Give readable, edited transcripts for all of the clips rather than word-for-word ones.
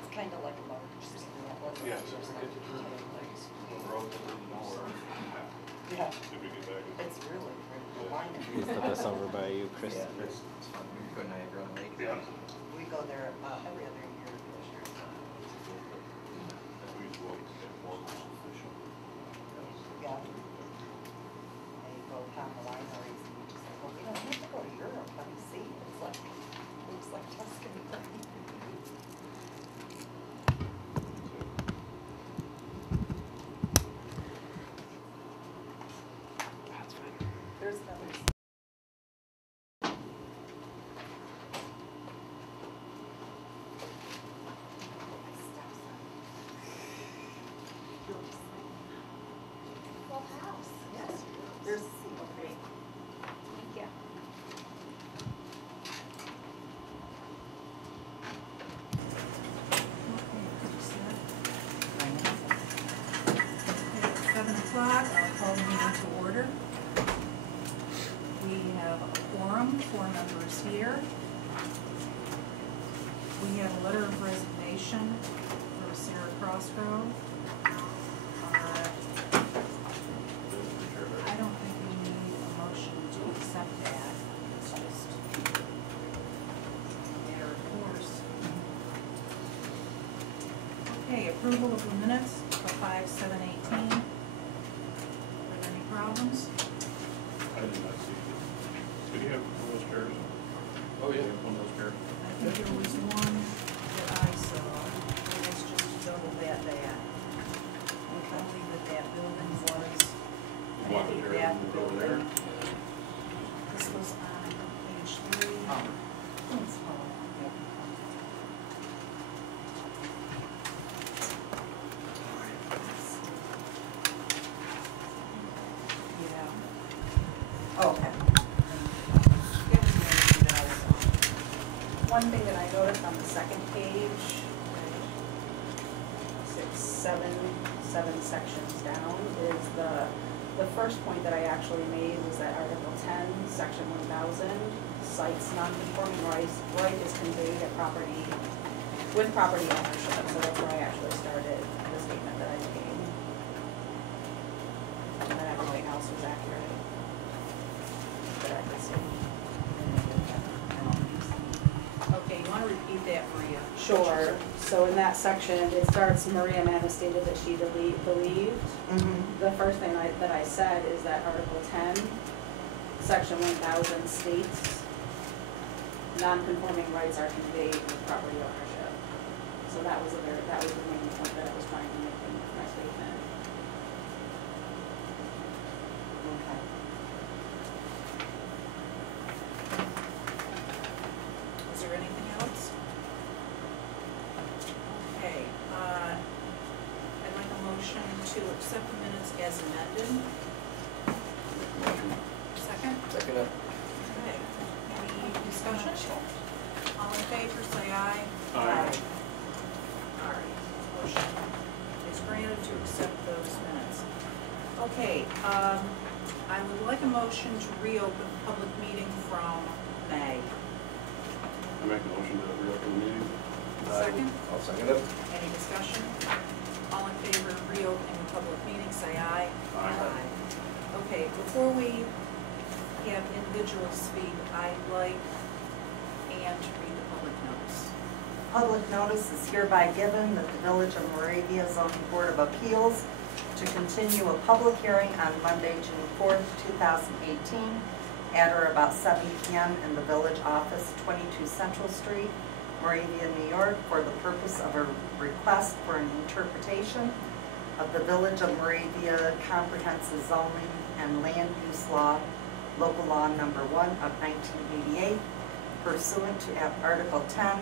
It's kind of like a large city. Yeah, so we get to do things. Roads that lead nowhere. Yeah. Did we get back? It's really great. He's put this over by you, Chris. Yeah, it's fun. We go to Niagara on the Lake. Yeah. We go there every other year. We used to always get more official. Yeah. And you go down the wineries and you just like, well, we don't have to go to Europe. Let me see. It's like, looks like Tuscany. That's fine. There's another. Full house. Yes, there's a seat over there. Thank you. It's 7 o'clock, I'll call the meeting to order. We have a quorum, 4 members here. We have a letter of resignation for Sarah Crossgrove. I don't think we need a motion to accept that, it's just a matter of course. Okay, approval of the minutes for 5/7/18. Are there any problems? I did not see it. Did he have one of those chairs? Oh, yeah. One of those chairs? I think there was one that I saw, and it's just double that. I believe that building was, You want the chair that moved over there? building. This was on page 3. Thanks, Paul. Yeah. Okay. That was the only thing that I saw. One thing that I noticed on the second page, 7 sections down, is the first point that I actually made was that Article 10, Section 1000, cites non-conforming right is conveyed at property, with property ownership, so that's where I actually started the statement that I made. And then everything else was accurate, that I could see. Okay, you want to repeat that, Maria? Sure, so in that section, it starts, Maria Manna stated that she believed. The first thing that I said is that Article 10, Section 1000 states, non-conforming rights are conveyed with property ownership. So that was the main point that I was trying to make in my statement. Okay. Is there anything else? Okay, I'd like a motion to accept the minutes as amended. Second? Second up. Okay, any discussion? All in favor, say aye. Aye. All right, motion is granted to accept those minutes. Okay, I would like a motion to reopen the public meeting from May. I make a motion to reopen the meeting. Second? I'll second it. Any discussion? All in favor of reopening the public meeting, say aye. Aye. Okay, before we have individuals speak, I'd like Ann to read the public notice. Public notice is hereby given that the Village of Moravia Zoning Board of Appeals to continue a public hearing on Monday, June 4th, 2018 at or about 7 p.m. in the Village Office, 22 Central Street, Moravia, New York, for the purpose of a request for an interpretation of the Village of Moravia Comprehensive Zoning and Land Use Law, Local Law Number 1 of 1988, pursuant to Article 10,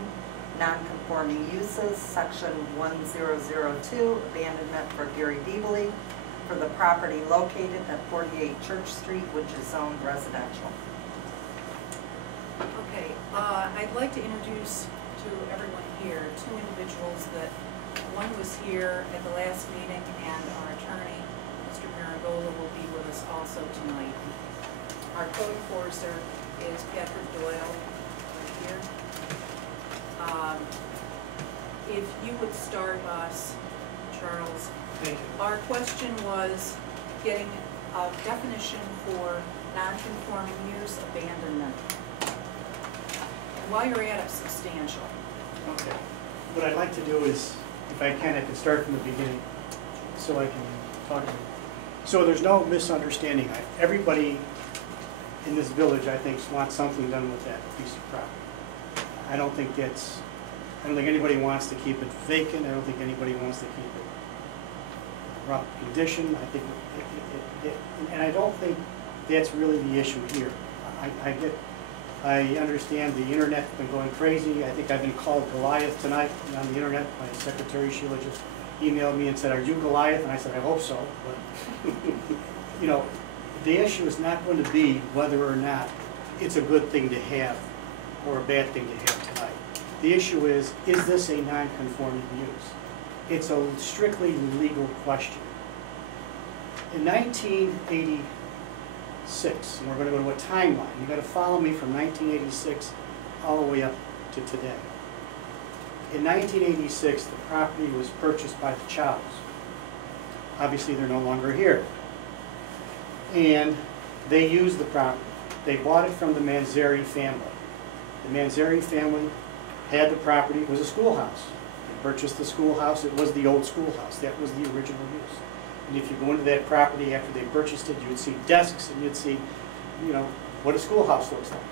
Non-Conforming Uses, Section 1002, Abandonment for Gary Beebly, for the property located at 48 Church Street, which is zoned residential. Okay, I'd like to introduce to everyone here 2 individuals that, one was here at the last meeting, and our attorney, Mr. Marigola, will be with us also tonight. Our code enforcer is Patrick Doyle, right here. if you would start us, Charles. Thank you. Our question was getting a definition for non-conforming use abandonment. And while you're at it, substantial. Okay. What I'd like to do is, if I can start from the beginning, so I can talk to you. So there's no misunderstanding. Everybody in this village, I think, wants something done with that piece of property. I don't think anybody wants to keep it vacant. I don't think anybody wants to keep it in rough condition. I think, and I don't think that's really the issue here. I understand the internet's been going crazy. I think I've been called Goliath tonight on the internet. My secretary Sheila just emailed me and said, "Are you Goliath?" And I said, "I hope so." But you know, the issue is not going to be whether or not it's a good thing to have or a bad thing to have tonight. The issue is this a non-conforming use? It's a strictly legal question. In 1986, and we're going to go to a timeline. You've got to follow me from 1986 all the way up to today. In 1986, the property was purchased by the Chows. Obviously, they're no longer here. And they used the property. They bought it from the Manzeri family. The Manzeri family had the property. It was a schoolhouse. They purchased the schoolhouse. It was the old schoolhouse. That was the original use. And if you go into that property after they purchased it, you'd see desks and you'd see, you know, what a schoolhouse looks like.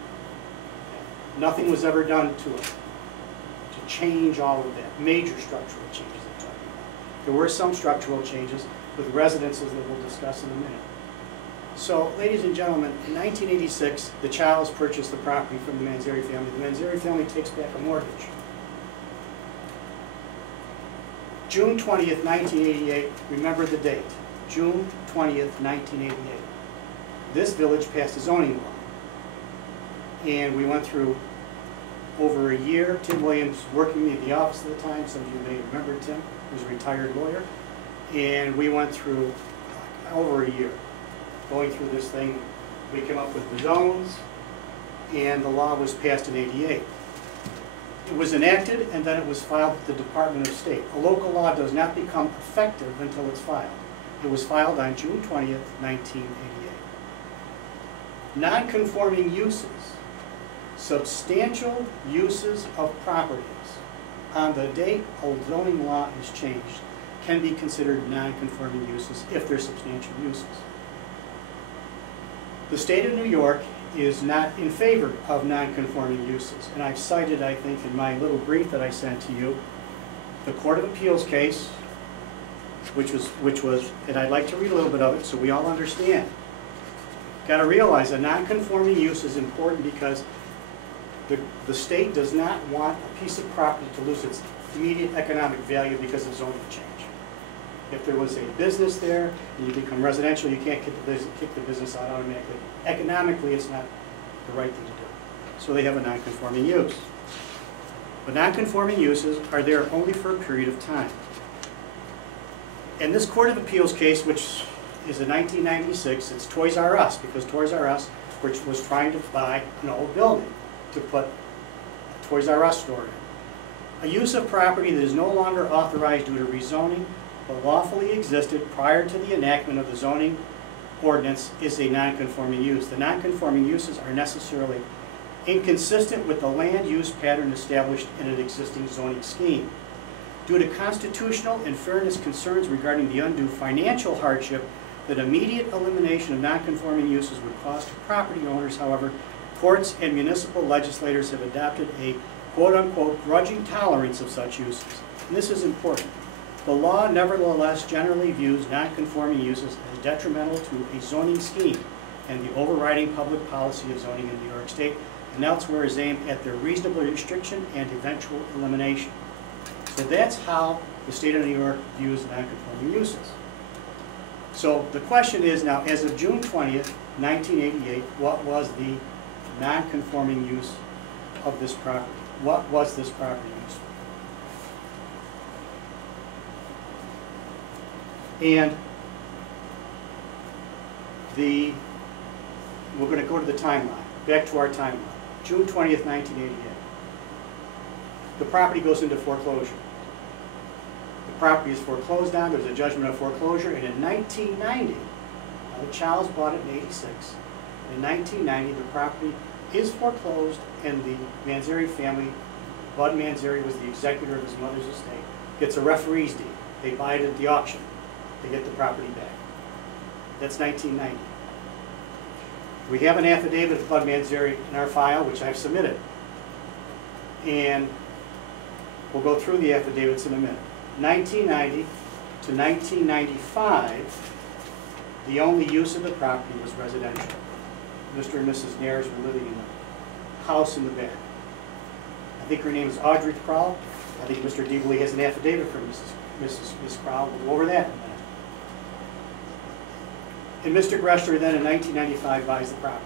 Nothing was ever done to it to change all of that. Major structural changes I'm talking about. There were some structural changes with residences that we'll discuss in a minute. So, ladies and gentlemen, in 1986, the Chows purchased the property from the Manzeri family. The Manzeri family takes back a mortgage. June 20th, 1988, remember the date, June 20th, 1988. This village passed a zoning law. And we went through over a year. Tim Williams working at the office at the time, some of you may remember Tim, he was a retired lawyer. And we went through over a year going through this thing. We came up with the zones, and the law was passed in '88. It was enacted, and then it was filed with the Department of State. A local law does not become effective until it's filed. It was filed on June 20th, 1988. Non-conforming uses, substantial uses of properties on the date a zoning law is changed can be considered non-conforming uses if they're substantial uses. The state of New York is not in favor of non-conforming uses. And I've cited, I think, in my little brief that I sent to you, the Court of Appeals case, which was, and I'd like to read a little bit of it so we all understand. Got to realize a non-conforming use is important because the state does not want a piece of property to lose its immediate economic value because of zoning change. If there was a business there and you become residential, you can't kick the business out automatically. Economically, it's not the right thing to do. So they have a non-conforming use. But non-conforming uses are there only for a period of time. In this Court of Appeals case, which is in 1996, it's Toys R Us, because Toys R Us, which was trying to buy an old building to put a Toys R Us store in. A use of property that is no longer authorized due to rezoning but lawfully existed prior to the enactment of the zoning ordinance is a non-conforming use. The non-conforming uses are necessarily inconsistent with the land use pattern established in an existing zoning scheme. Due to constitutional and fairness concerns regarding the undue financial hardship that immediate elimination of non-conforming uses would cause to property owners, however, courts and municipal legislators have adopted a quote-unquote grudging tolerance of such uses. And this is important. The law nevertheless generally views non-conforming uses as detrimental to a zoning scheme and the overriding public policy of zoning in New York State, and elsewhere is aimed at their reasonable restriction and eventual elimination. So that's how the state of New York views non-conforming uses. So the question is now, as of June 20th, 1988, what was the non-conforming use of this property? What was this property used for? And we're going to go to the timeline, back to our timeline. June 20th, 1988. The property goes into foreclosure. property is foreclosed on, there's a judgment of foreclosure, and in 1990, the Childs bought it in 86. In 1990, the property is foreclosed, and the Manzeri family, Bud Manzeri was the executor of his mother's estate, gets a referee's deed. They buy it at the auction. They get the property back. That's 1990. We have an affidavit of Bud Manzeri in our file, which I've submitted. And we'll go through the affidavits in a minute. 1990 to 1995, the only use of the property was residential. Mr. and Mrs. Nares were living in the house in the back. I think her name is Audrey Crowell. I think Mr. Deebly has an affidavit from Miss Crowell. We'll go over that in a minute. And Mr. Gressler then in 1995 buys the property.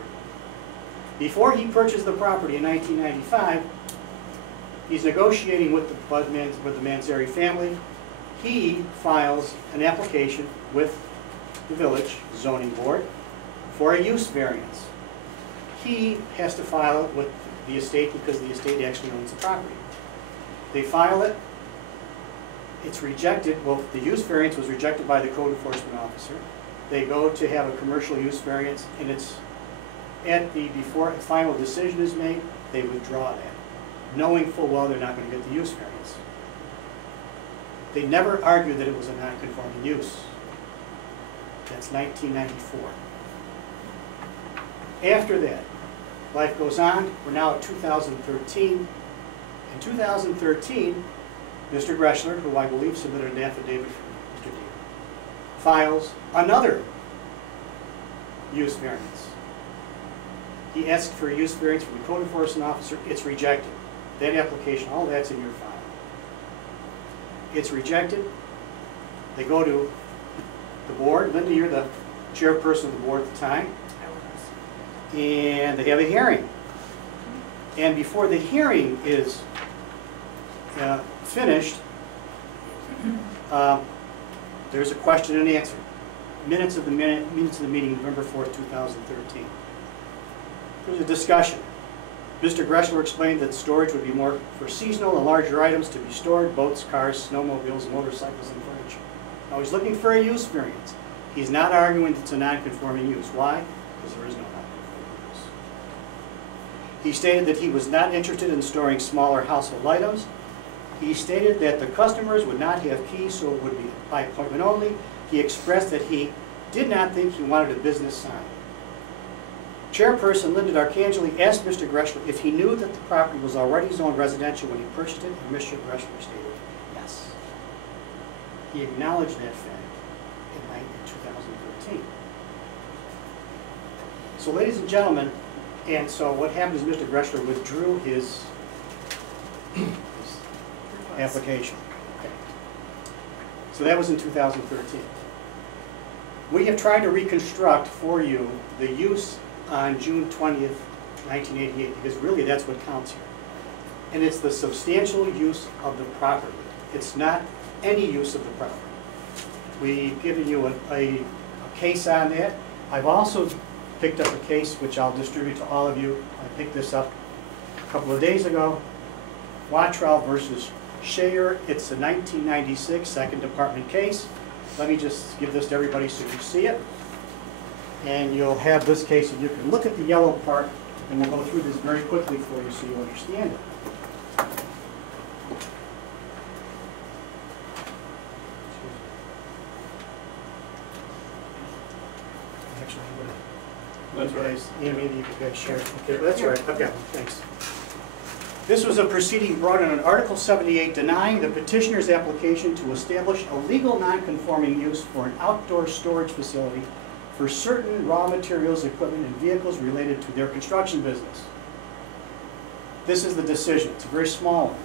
Before he purchased the property in 1995, he's negotiating with the Manzeri family. He files an application with the village zoning board for a use variance. He has to file it with the estate because the estate actually owns the property. They file it. It's rejected. Well, the use variance was rejected by the code enforcement officer. They go to have a commercial use variance, and it's before a final decision is made, they withdraw that, knowing full well they're not going to get the use variance. They never argued that it was a non-conforming use. That's 1994. After that, life goes on. We're now at 2013. In 2013, Mr. Gressler, who I believe submitted an affidavit from Mr. Deere, files another use variance. He asked for a use variance from the code enforcement officer. It's rejected. That application, all that's in your file. It's rejected. They go to the board. Linda, you're the chairperson of the board at the time. And they have a hearing. And before the hearing is finished, there's a question and answer. Minutes of the meeting, November 4th, 2013. There's a discussion. Mr. Gressler explained that storage would be more for seasonal and larger items to be stored, boats, cars, snowmobiles, motorcycles, and furniture. Now he's looking for a use variance. He's not arguing that it's a non-conforming use. Why? Because there is no non-conforming use. He stated that he was not interested in storing smaller household items. He stated that the customers would not have keys, so it would be by appointment only. He expressed that he did not think he wanted a business sign. Chairperson Linda D'Arcangeli asked Mr. Gressler if he knew that the property was already zoned residential when he purchased it, and Mr. Gressler stated yes. He acknowledged that fact in 2013. So ladies and gentlemen, and so what happened is Mr. Gressler withdrew his application. Okay. So that was in 2013. We have tried to reconstruct for you the use on June 20th, 1988, because really that's what counts here. And it's the substantial use of the property. It's not any use of the property. We've given you a case on that. I've also picked up a case which I'll distribute to all of you. I picked this up a couple of days ago. Watrell versus Shayer. It's a 1996 Second Department case. Let me just give this to everybody so you see it. And you'll have this case, and you can look at the yellow part, and we'll go through this very quickly for you so you understand it. Actually, That's right. maybe you could share. Okay, that's all right. Okay, thanks. This was a proceeding brought in on Article 78 denying the petitioner's application to establish a legal non-conforming use for an outdoor storage facility for certain raw materials, equipment, and vehicles related to their construction business. This is the decision. It's a very small one.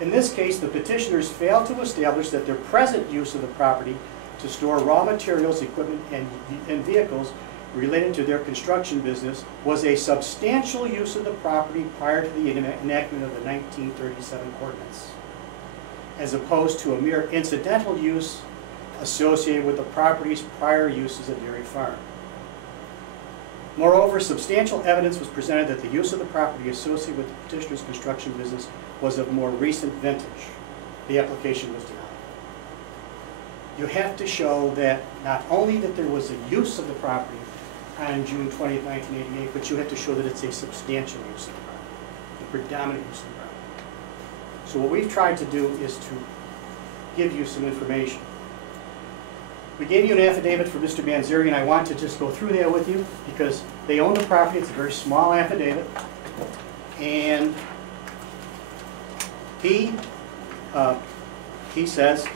In this case, the petitioners failed to establish that their present use of the property to store raw materials, equipment, and vehicles related to their construction business was a substantial use of the property prior to the enactment of the 1937 ordinance, as opposed to a mere incidental use associated with the property's prior use as a dairy farm. Moreover, substantial evidence was presented that the use of the property associated with the petitioner's construction business was of more recent vintage. The application was denied. you have to show that not only that there was a use of the property on June 20th, 1988, but you have to show that it's a substantial use of the property, the predominant use of the property. So what we've tried to do is to give you some information. We gave you an affidavit for Mr. Manzeri, and I want to just go through that with you because they own the property. It's a very small affidavit. And he says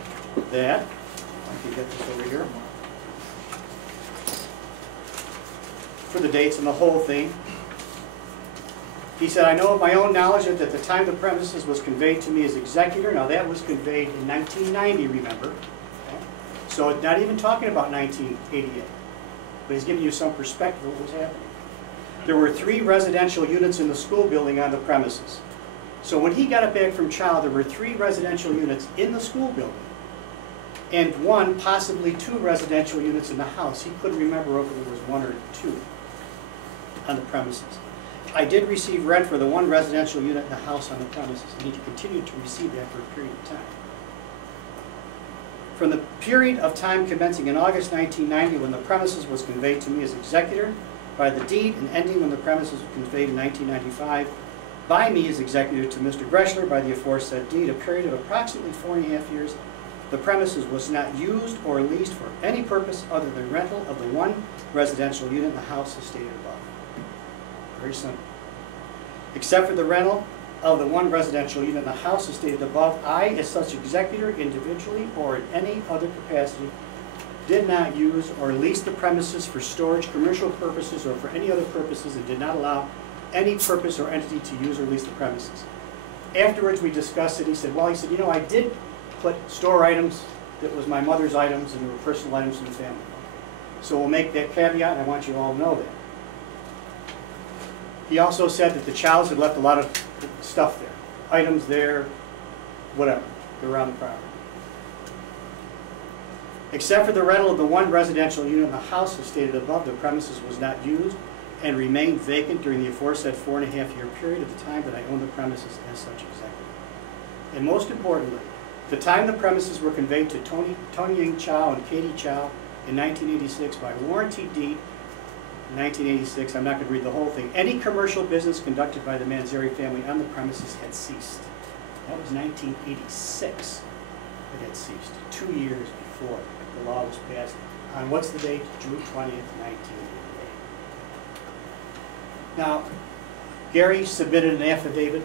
that, I can get this over here, for the dates and the whole thing. He said, I know of my own knowledge that at the time the premises was conveyed to me as executor. Now that was conveyed in 1990, remember. Okay? So it's not even talking about 1988. But he's giving you some perspective of what was happening. There were 3 residential units in the school building on the premises. So when he got it back from Chow, there were 3 residential units in the school building and 1, possibly 2 residential units in the house. He couldn't remember if it was 1 or 2 on the premises. I did receive rent for the 1 residential unit in the house on the premises, and he continued to receive that for a period of time. From the period of time commencing in August 1990 when the premises was conveyed to me as executor by the deed and ending when the premises was conveyed in 1995 by me as executor to Mr. Greshler by the aforesaid deed, a period of approximately 4.5 years, the premises was not used or leased for any purpose other than rental of the 1 residential unit in the house as stated above. Very simple. Except for the rental of the 1 residential unit in the house as stated above, I, as such executor, individually or in any other capacity, did not use or lease the premises for storage, commercial purposes, or for any other purposes, and did not allow any purpose or entity to use or lease the premises. Afterwards, we discussed it. He said, well, you know, I did put store items that was my mother's items, and there were personal items in the family. So we'll make that caveat, and I want you all to know that. He also said that the Chows had left a lot of stuff there, items there, whatever, around the property. Except for the rental of the 1 residential unit in the house as stated above, the premises was not used and remained vacant during the aforesaid 4.5-year period of the time that I owned the premises as such executive. And most importantly, the time the premises were conveyed to Tony Ying Chow and Katie Chow in 1986 by warranty deed. In 1986, I'm not going to read the whole thing, any commercial business conducted by the Manzeri family on the premises had ceased. That was 1986. It had ceased, 2 years before the law was passed. On what's the date? June 20th, 1988. Now, Gary submitted an affidavit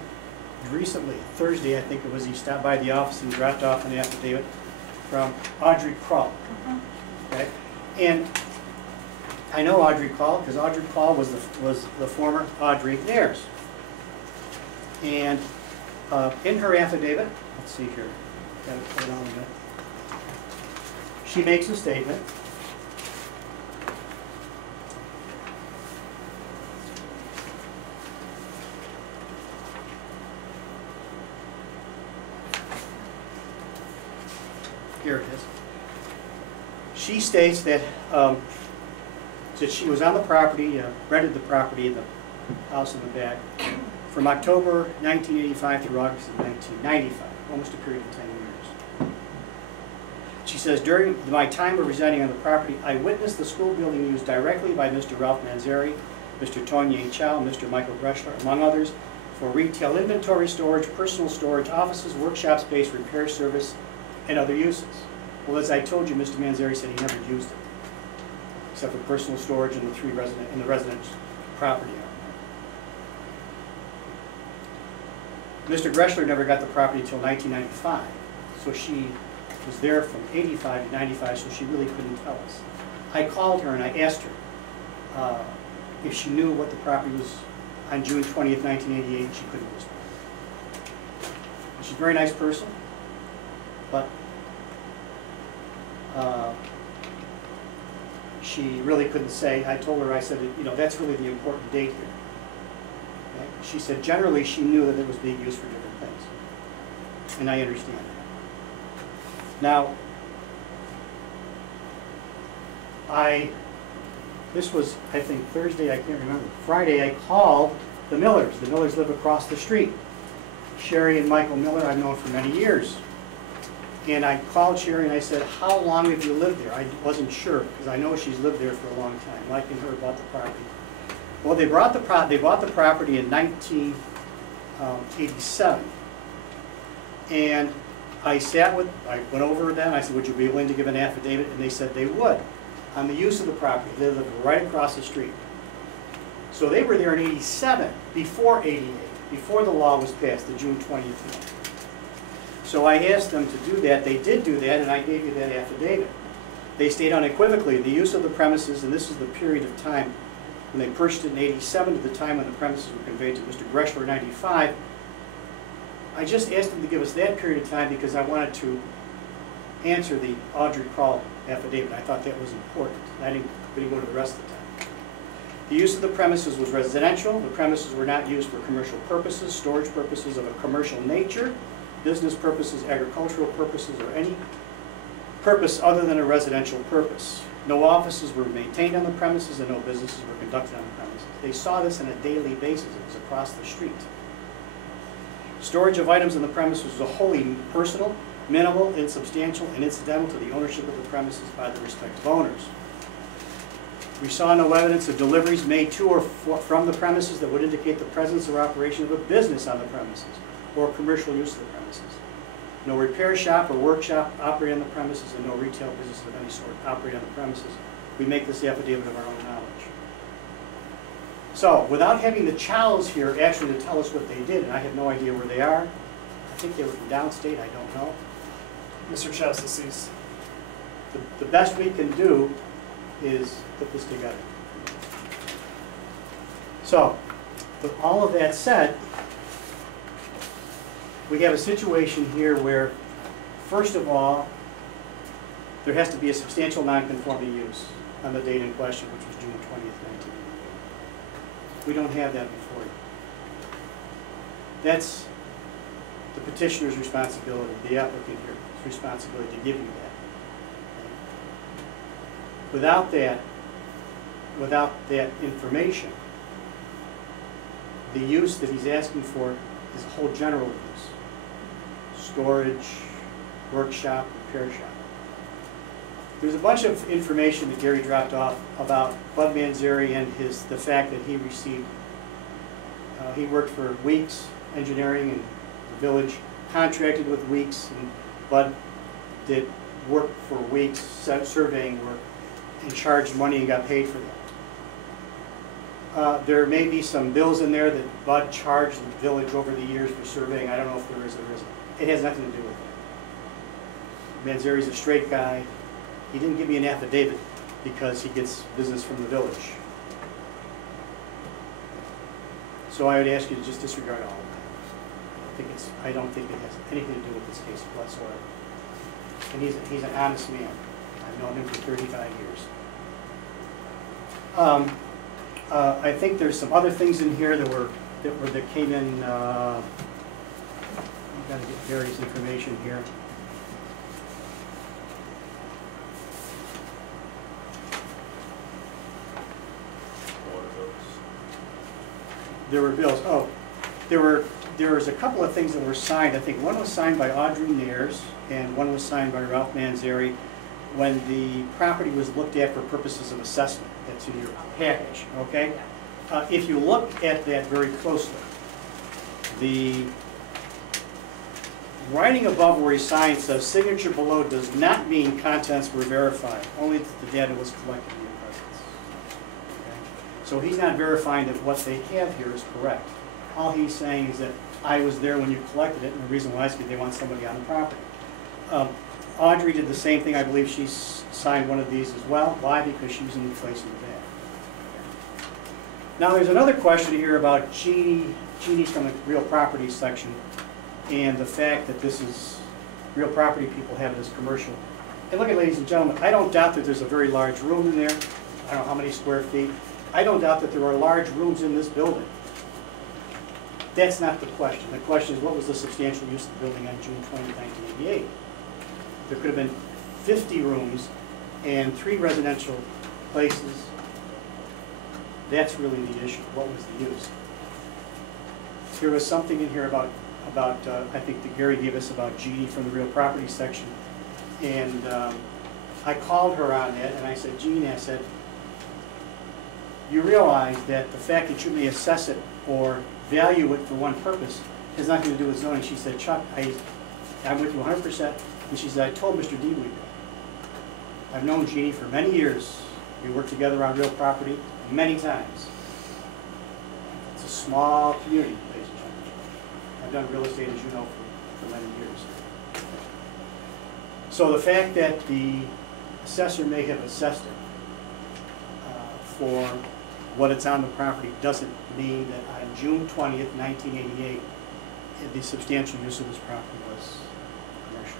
recently, Thursday I think it was, he stopped by the office and dropped off an affidavit from Audrey Krull. Okay? And I know Audrey Krull because Audrey Krull was the former Audrey Nares. And in her affidavit, let's see here, got to put it on a minute. She makes a statement. Here it is. She states that she was on the property, rented the property in the house in the back from October 1985 through August of 1995, almost a period of 10 years. She says, during my time of residing on the property, I witnessed the school building used directly by Mr. Ralph Manzeri, Mr. Tony Chow, and Mr. Michael Greshler, among others, for retail inventory storage, personal storage, offices, workshop space, repair service, and other uses. Well, as I told you, Mr. Manzeri said he never used it, except for personal storage in the residence property. Mr. Greshler never got the property until 1995, so she was there from 85 to 95, so she really couldn't tell us. I called her and I asked her if she knew what the property was on June 20th, 1988, and she couldn't whisper. She's a very nice person, but she really couldn't say. I told her, I said, you know, that's really the important date here. Okay? She said generally she knew that it was being used for different things, and I understand that. Now, this was, I think, Thursday, I can't remember. Friday, I called the Millers. The Millers live across the street. Sherry and Michael Miller I've known for many years. And I called Sherry and I said, how long have you lived there? I wasn't sure, because I know she's lived there for a long time. Mike and her bought the property. Well, they bought the property in 1987. And I went over to them, I said, would you be willing to give an affidavit? And they said they would, on the use of the property. They lived right across the street. So they were there in 87, before 88, before the law was passed, the June 20th law. So I asked them to do that. They did do that, and I gave you that affidavit. They state unequivocally the use of the premises, and this is the period of time when they purchased it in 87 to the time when the premises were conveyed to Mr. Greshler in 95. I just asked them to give us that period of time because I wanted to answer the Audrey Kroll affidavit. I thought that was important. I didn't really go to the rest of the time. The use of the premises was residential. The premises were not used for commercial purposes, storage purposes of a commercial nature, business purposes, agricultural purposes, or any purpose other than a residential purpose. No offices were maintained on the premises and no businesses were conducted on the premises. They saw this on a daily basis. It was across the street. Storage of items on the premises was wholly personal, minimal, insubstantial, and incidental to the ownership of the premises by the respective owners. We saw no evidence of deliveries made to or from the premises that would indicate the presence or operation of a business on the premises or commercial use of the premises. No repair shop or workshop operate on the premises, and no retail business of any sort operate on the premises. We make this affidavit of our own knowledge. So, without having the Chows here actually to tell us what they did, and I have no idea where they are. I think they were from downstate, I don't know. Mr. Chow's deceased. The best we can do is put this together. So, with all of that said, we have a situation here where, first of all, there has to be a substantial non-conforming use on the date in question, which was June 20th, 1988. We don't have that before you. That's the petitioner's responsibility, the applicant here's responsibility to give you that. Without that information, the use that he's asking for is a whole general use. Storage, workshop, repair shop. There's a bunch of information that Gary dropped off about Bud Manzeri and the fact that he received, he worked for Weeks Engineering, and the village contracted with Weeks, and Bud did work for Weeks, surveying work, and charged money and got paid for that. There may be some bills in there that Bud charged the village over the years for surveying. I don't know if there is or isn't. It has nothing to do with that. Manzeri's a straight guy. He didn't give me an affidavit because he gets business from the village. So I would ask you to just disregard all of that. I don't think it has anything to do with this case whatsoever. And he's an honest man. I've known him for 35 years. I think there's some other things in here that came in. I've got to get various information here. There were bills. Oh, there was a couple of things that were signed. I think one was signed by Audrey Nares and one was signed by Ralph Manzeri when the property was looked at for purposes of assessment. That's in your package, okay? If you look at that very closely, the writing above where he signed says signature below does not mean contents were verified, only that the data was collected in your presence. Okay? So he's not verifying that what they have here is correct. All he's saying is that I was there when you collected it, and the reason why is because they want somebody on the property. Audrey did the same thing. I believe she signed one of these as well. Why? Because she was in the place in the back. Now there's another question here about Jeannie. Jeannie's from the real property section, and the fact that this is real property people have it as commercial. And look at, ladies and gentlemen, I don't doubt that there's a very large room in there. I don't know how many square feet. I don't doubt that there are large rooms in this building. That's not the question. The question is, what was the substantial use of the building on June 20, 1988? There could have been 50 rooms and 3 residential places. That's really the issue. What was the use? There was something in here about about, I think that Gary gave us about Jeannie from the real property section. And I called her on that, and I said, Jeannie, I said, you realize that the fact that you may assess it or value it for one purpose has nothing to do with zoning. She said, Chuck, I'm with you 100%. And she said, I told Mr. Deebly, I've known Jeannie for many years. We worked together on real property many times. It's a small community, ladies and gentlemen. I've done real estate, as you know, for many years. So the fact that the assessor may have assessed it for what it's on the property doesn't mean that on June 20th, 1988, the substantial use of this property was commercial.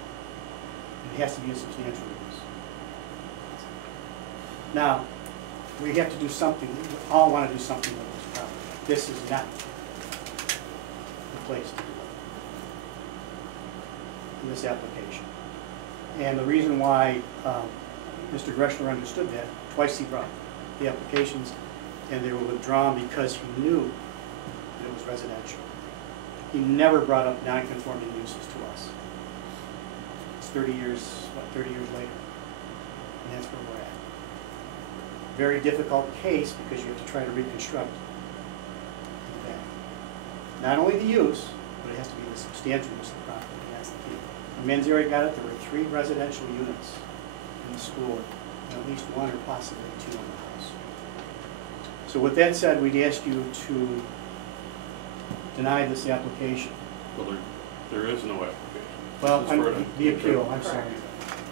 It has to be a substantial use. Now, we have to do something, we all want to do something with this property. This is not the place to do it in this application. And the reason why Mr. Greshler understood that, twice he brought the applications, and they were withdrawn because he knew that it was residential. He never brought up non-conforming uses to us. It's 30 years, what, 30 years later, and that's where we're at. Very difficult case because you have to try to reconstruct that. Not only the use, but it has to be the substantial use of the property, and that's the key. When Manzeri got it, there were 3 residential units in the school, and at least 1 or possibly 2 in the house. So with that said, we'd ask you to deny this application. Well, there is no application. Well, This is for an the appeal, I'm sorry.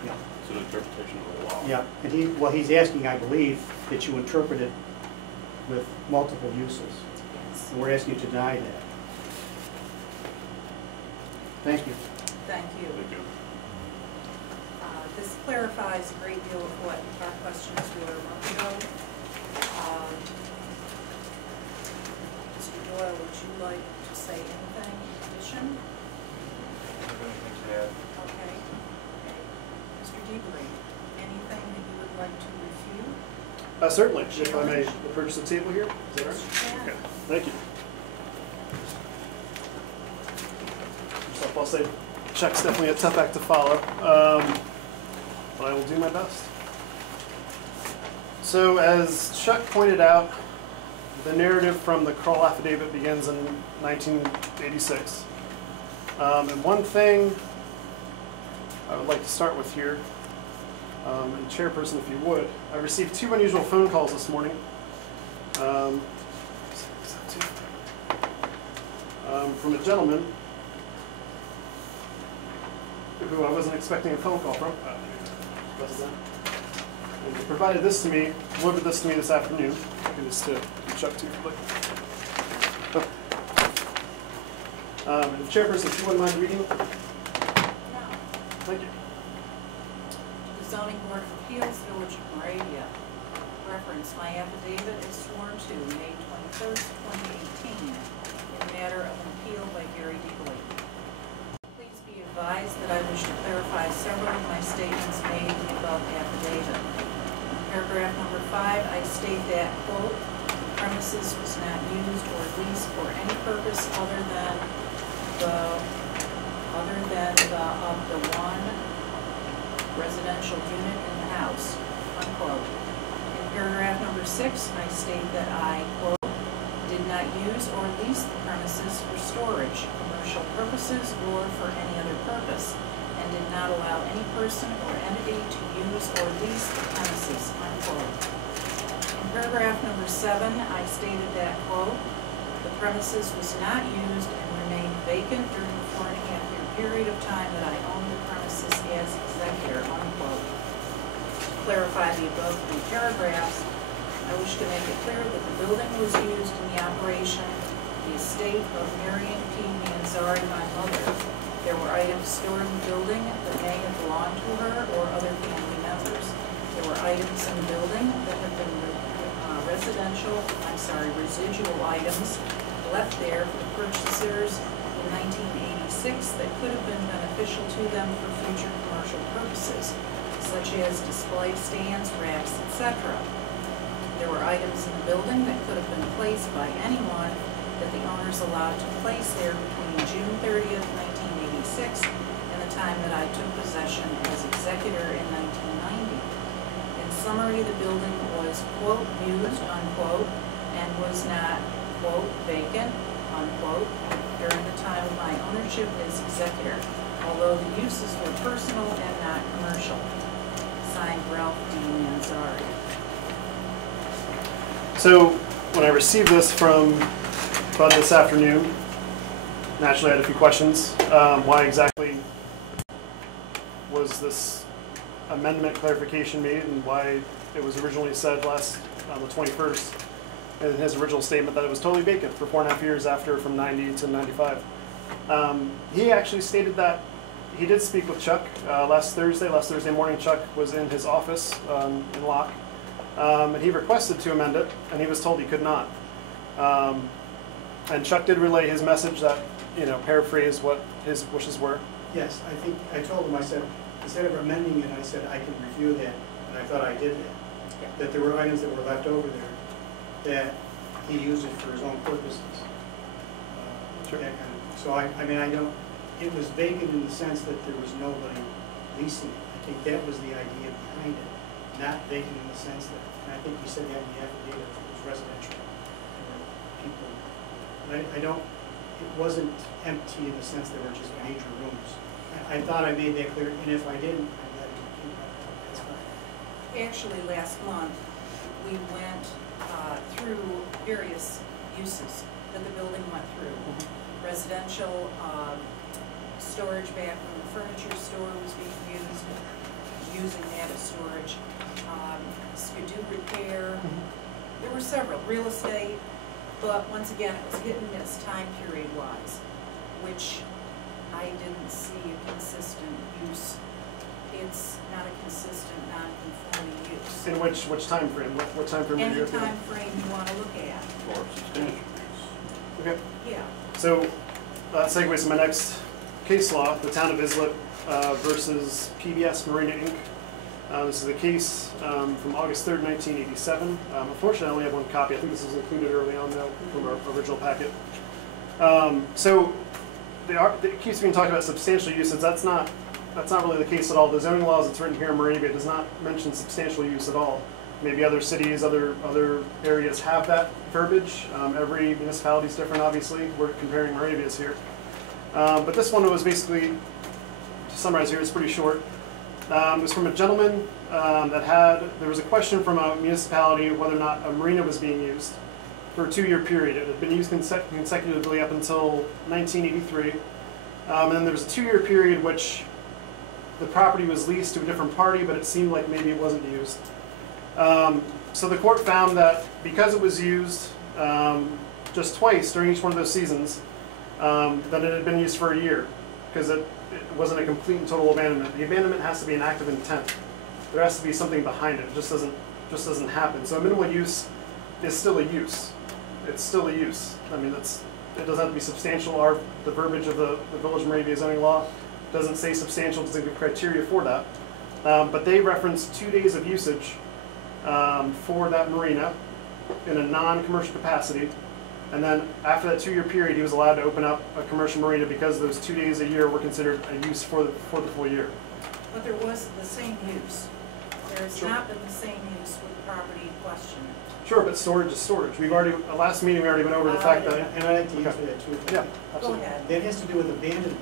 Yeah. It's an interpretation of the law. Yeah, and he's asking, I believe, that you interpret it with multiple uses. Yes. And we're asking you to deny that. Thank you. Thank you. Thank you. This clarifies a great deal of what our questions were a month ago. Mr. Doyle, would you like to say anything in addition? Okay. Mr. Deebly, anything that you would like to review? Certainly, if I may approach the table here. Is that all right? Yeah. Okay, thank you. So I'll say, Chuck's definitely a tough act to follow, but I will do my best. So as Chuck pointed out, the narrative from the Kroll affidavit begins in 1986. And one thing I would like to start with here, and chairperson, if you would, I received 2 unusual phone calls this morning. From a gentleman who I wasn't expecting a phone call from. And he provided this to me, delivered this to me this afternoon. I can just Chuck to you. And chairperson, if you wouldn't mind reading it. No. Thank you. The Zoning Board of Appeals, Village of Moravia. Reference, my affidavit is sworn to May 21st, 2018, in the matter of an appeal by Gary Deebly. Please be advised that I wish to clarify several of my statements made in the above affidavit. In paragraph number 5, I state that, quote, premises was not used or leased for any purpose other than the one residential unit in the house, unquote. In paragraph number 6, I state that I, quote, did not use or lease the premises for storage, commercial purposes, or for any other purpose, and did not allow any person or entity to use or lease the premises, unquote. In paragraph number 7, I stated that, quote, the premises was not used and remained vacant during the 4.5-year period of time that I owned the premises as executor, unquote. To clarify the above 3 paragraphs, I wish to make it clear that the building was used in the operation of the estate of Marion P. Manzari, my mother. There were items stored in the building that may have belonged to her or other family members. There were items in the building that have been residual items left there for the purchasers in 1986 that could have been beneficial to them for future commercial purposes, such as display stands, racks, etc. There were items in the building that could have been placed by anyone that the owners allowed to place there between June 30th, 1986 and the time that I took possession as executor in 1990. In summary, the building was, quote, used, unquote, and was not, quote, vacant, unquote, during the time of my ownership as executor, although the uses were personal and not commercial. Signed, Ralph D. Manzari. So when I received this from Bud this afternoon, naturally I had a few questions. Why exactly was this amendment clarification made, and why it was originally said last on the 21st in his original statement that it was totally vacant for 4.5 years after, from 90 to 95. He actually stated that he did speak with Chuck last Thursday morning. Chuck was in his office in Locke, and he requested to amend it, and he was told he could not. And Chuck did relay his message that, paraphrase what his wishes were. Yes, I think, I told him, I said, instead of amending it, I said I could review that, and I thought I did that. That there were items that were left over there that he used it for his own purposes. Sure. That kind of, so I mean, I don't, it was vacant in the sense that there was nobody leasing it. I think that was the idea behind it, not vacant in the sense that, and I think you said that in the affidavit, it was residential. There were people, and I don't, it wasn't empty in the sense there were just major rooms. I thought I made that clear, and if I didn't, that's fine. Actually, last month, we went through various uses that the building went through. Residential, storage back when the furniture store was being used, using that as storage, skidoo repair. There were several, real estate, but once again, it was hit and miss time period wise, which I didn't see a consistent use. It's not a consistent non-conforming use. In which time frame? What time frame? Any time frame you want to look at. Or substantial use. Okay. Yeah. So that segues to my next case law, the Town of Islip versus PBS Marina Inc. This is a case from August 3rd, 1987. Unfortunately, I only have one copy. I think this was included early on though from our original packet. So it keeps being talked about substantial uses. That's not really the case at all. The zoning laws that's written here in Moravia does not mention substantial use at all. Maybe other cities, other areas have that verbiage. Every municipality is different, obviously. We're comparing Moravia's here. But this one was basically, to summarize here, it's pretty short. It was from a gentleman there was a question from a municipality whether or not a marina was being used for a 2-year period. It had been used consecutively up until 1983. And then there was a 2-year period which the property was leased to a different party, but it seemed like maybe it wasn't used. So the court found that because it was used just twice during each one of those seasons, that it had been used for a year, because it wasn't a complete and total abandonment. The abandonment has to be an act of intent. There has to be something behind it. It just doesn't happen. So a minimal use is still a use. It's still a use. I mean, it doesn't have to be substantial. The verbiage of the Village of Moravia zoning law doesn't say substantial, doesn't give criteria for that. But they reference 2 days of usage for that marina in a non-commercial capacity. And then after that 2-year period, he was allowed to open up a commercial marina because those 2 days a year were considered a use for the full year. But there was the same use. There has Sure. not been the same use with the property in question. Sure, but storage is storage. We've already, last meeting we already went over the fact that. And I'd like to answer that too. Yeah, Go absolutely. ahead. That has to do with abandonment.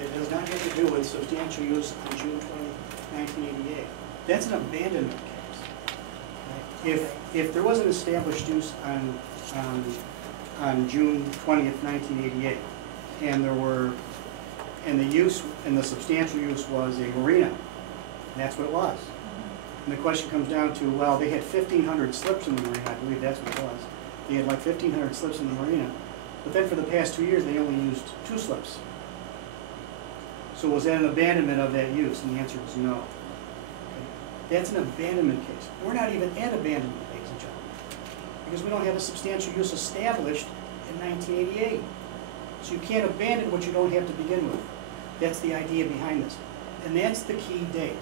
It does not have to do with substantial use on June 20, 1988. That's an abandonment case. If there was an established use on June 20th, 1988, and the use, and the substantial use was a marina, that's what it was. And the question comes down to, well, they had 1,500 slips in the marina, I believe that's what it was. They had like 1,500 slips in the marina, but then for the past 2 years, they only used 2 slips. So was that an abandonment of that use? And the answer was no. Okay. That's an abandonment case. We're not even at abandonment, ladies and gentlemen, because we don't have a substantial use established in 1988. So you can't abandon what you don't have to begin with. That's the idea behind this. And that's the key date.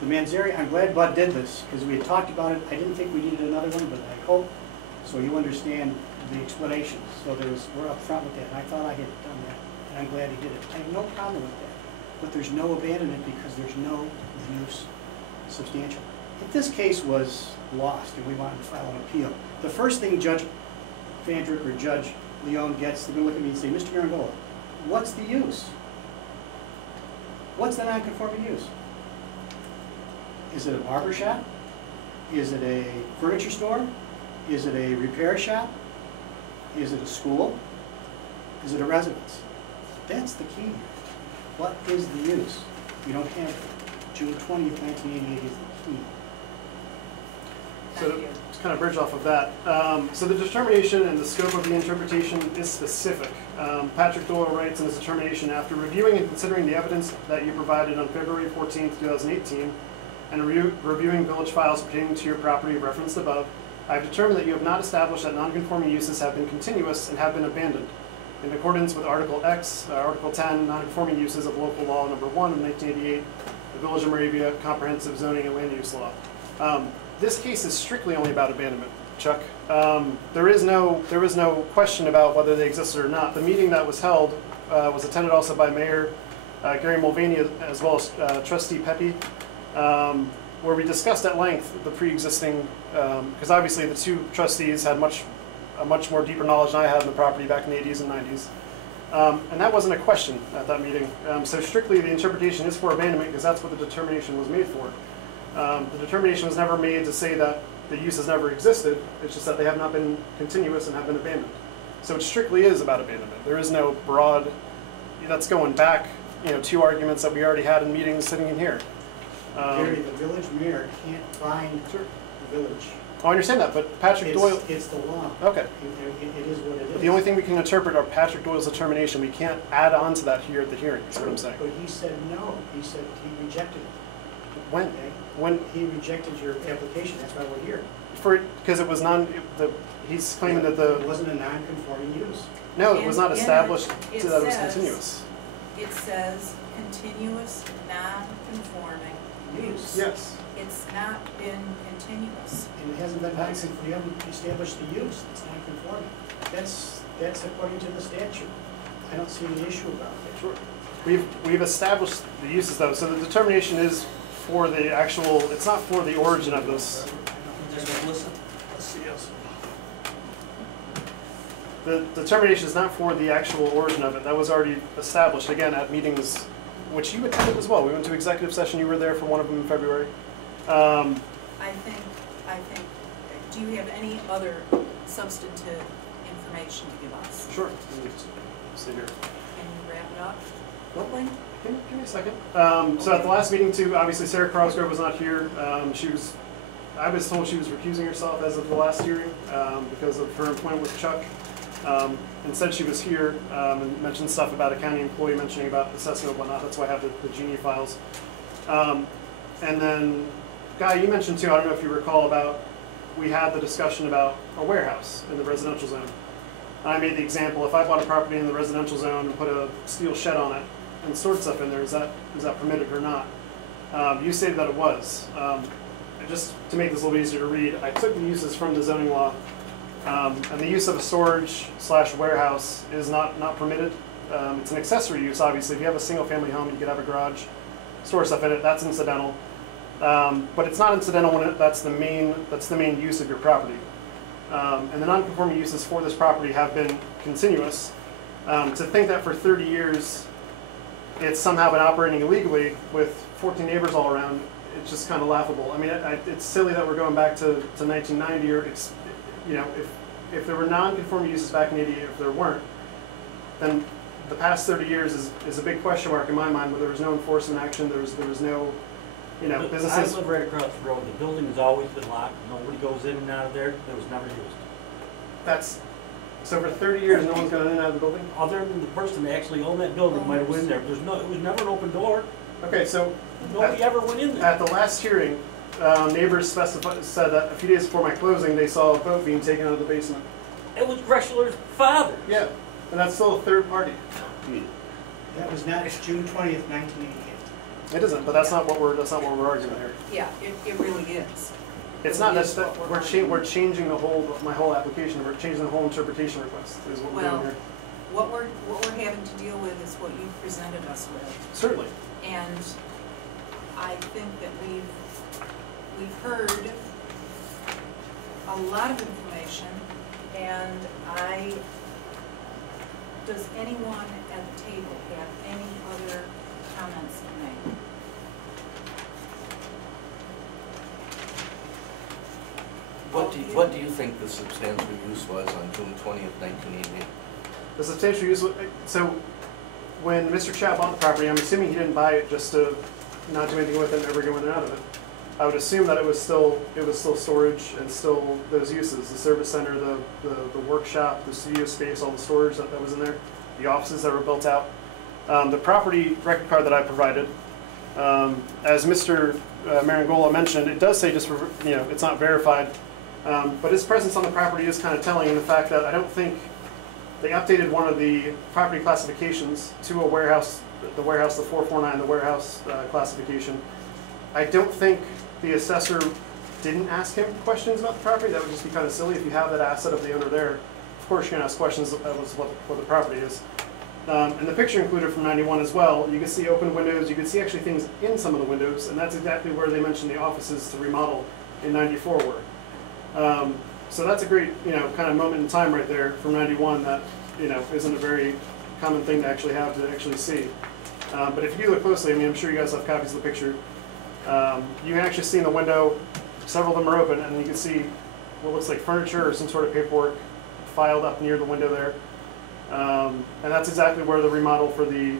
The Manzari, I'm glad Bud did this, because we had talked about it. I didn't think we needed another one, but I hope, so you understand the explanation. So we're up front with that, and I thought I had done that, and I'm glad he did it. I have no problem with that, but there's no abandonment because there's no use substantial. If this case was lost and we wanted to file an appeal, the first thing Judge Vandrick or Judge Leon gets, they're going to look at me and say, Mr. Garangola, what's the use? What's the non-conforming use? Is it a barber shop? Is it a furniture store? Is it a repair shop? Is it a school? Is it a residence? That's the key. What is the use? We don't have it. June 20th, 1988 is the key. So to kind of bridge off of that, so the determination and the scope of the interpretation is specific. Patrick Doyle writes in his determination, after reviewing and considering the evidence that you provided on February 14, 2018, and reviewing village files pertaining to your property referenced above, I have determined that you have not established that non-conforming uses have been continuous and have been abandoned. In accordance with Article X, Article 10, non-conforming uses of local law number 1 of 1988, the Village of Moravia Comprehensive Zoning and Land Use Law. This case is strictly only about abandonment, Chuck. There is no question about whether they existed or not. The meeting that was held was attended also by Mayor Gary Mulvaney as well as Trustee Pepe, where we discussed at length the pre-existing, because obviously the two trustees had a much more deeper knowledge than I had in the property back in the 80s and 90s. And that wasn't a question at that meeting. So strictly the interpretation is for abandonment because that's what the determination was made for. The determination was never made to say that the use has never existed. It's just that they have not been continuous and have been abandoned. So it strictly is about abandonment. There is no broad, that's going back, 2 arguments that we already had in meetings sitting in here. Gary, the village mayor can't bind the village. Oh, I understand that, but Patrick Doyle... It's the law. Okay. It is what it is. But the only thing we can interpret are Patrick Doyle's determination. We can't add on to that here at the hearing, is what I'm saying. But he said no. He said he rejected it. When? Okay? When? He rejected your application. That's why we're here. Because it was he's claiming that It wasn't a non-conforming use. No, it was not established it that it was says- continuous. It says continuous, non-conforming use. Yes. It's not been continuous. And it hasn't been non-conforming. You haven't established the use. It's non-conforming. That's according to the statute. I don't see any issue about that. Sure. We've established the uses though, so the determination is for the actual, it's not for the origin of this. Listen. Let's see. The determination is not for the actual origin of it. That was already established, again, at meetings, which you attended as well. We went to executive session. You were there for one of them in February. I think, do you have any other substantive information to give us? Sure. Let me just see here. Can you wrap it up quickly? Give me a second. So at the last meeting too, obviously Sarah Crosgrove was not here. I was told she was recusing herself as of the last hearing because of her employment with Chuck. Instead she was here and mentioned stuff about a county employee mentioning about assessment and whatnot. That's why I have the Genie files. And then, Guy, you mentioned too, I don't know if you recall about, we had the discussion about a warehouse in the residential zone. I made the example, if I bought a property in the residential zone and put a steel shed on it and stored stuff in there, is that permitted or not? You stated that it was. Just to make this a little easier to read, I took the uses from the zoning law, and the use of a storage/warehouse is not permitted. It's an accessory use, obviously. If you have a single-family home, you could have a garage, store stuff in it. That's incidental, but it's not incidental when that's the main use of your property. And the non-conforming uses for this property have been continuous. To think that for 30 years it's somehow been operating illegally with 14 neighbors all around, it's just kind of laughable. I mean, it's silly that we're going back to 1990, or if there were non-conforming uses back in '88, if there weren't, then the past 30 years is a big question mark in my mind. Where there was no enforcement action, there was no, businesses. I live right across the road. The building has always been locked. Nobody goes in and out of there. It was never used. So for 30 years, no one's gone in and out of the building? Other than the person that actually owned that building might have went in there. It was never an open door. Okay, so Nobody ever went in there. at the last hearing, neighbors said that a few days before my closing, they saw a boat being taken out of the basement. It was Greshler's father. Yeah, and that's still a third party. That was not June 20th, 1988. It isn't, but that's not what we're arguing here. Yeah, it really is. It's not, that's, Is what we're we're changing the whole, my whole application, we're changing the whole interpretation request, is what we're doing Well, here. what we're having to deal with is what you presented us with. Certainly. And I think that we've heard a lot of information, and does anyone at the table have any other comments to make? What do you think the substantial use was on June 20th, 1988? The substantial use, so when Mr. Chow bought the property, I'm assuming he didn't buy it just to not do anything with it and never go in and out of it. I would assume that it was still storage and still those uses, the service center, the workshop, the studio space, all the storage that was in there, the offices that were built out. The property record card that I provided, as Mr. Marangola mentioned, it does say just, it's not verified, but his presence on the property is kind of telling in the fact that I don't think they updated one of the property classifications to a warehouse, the 449, the warehouse classification. I don't think the assessor didn't ask him questions about the property. That would just be kind of silly. If you have that asset of the owner there, of course you're going to ask questions about what the property is. And the picture included from 91 as well, you can see open windows, you can see actually things in some of the windows, and that's exactly where they mentioned the offices to remodel in 94 were. So that's a great, kind of moment in time right there from 91 that, isn't a very common thing to actually have to actually see. But if you look closely, I'm sure you guys have copies of the picture. You can actually see in the window, several of them are open, and you can see what looks like furniture or some sort of paperwork filed up near the window there. And that's exactly where the remodel for the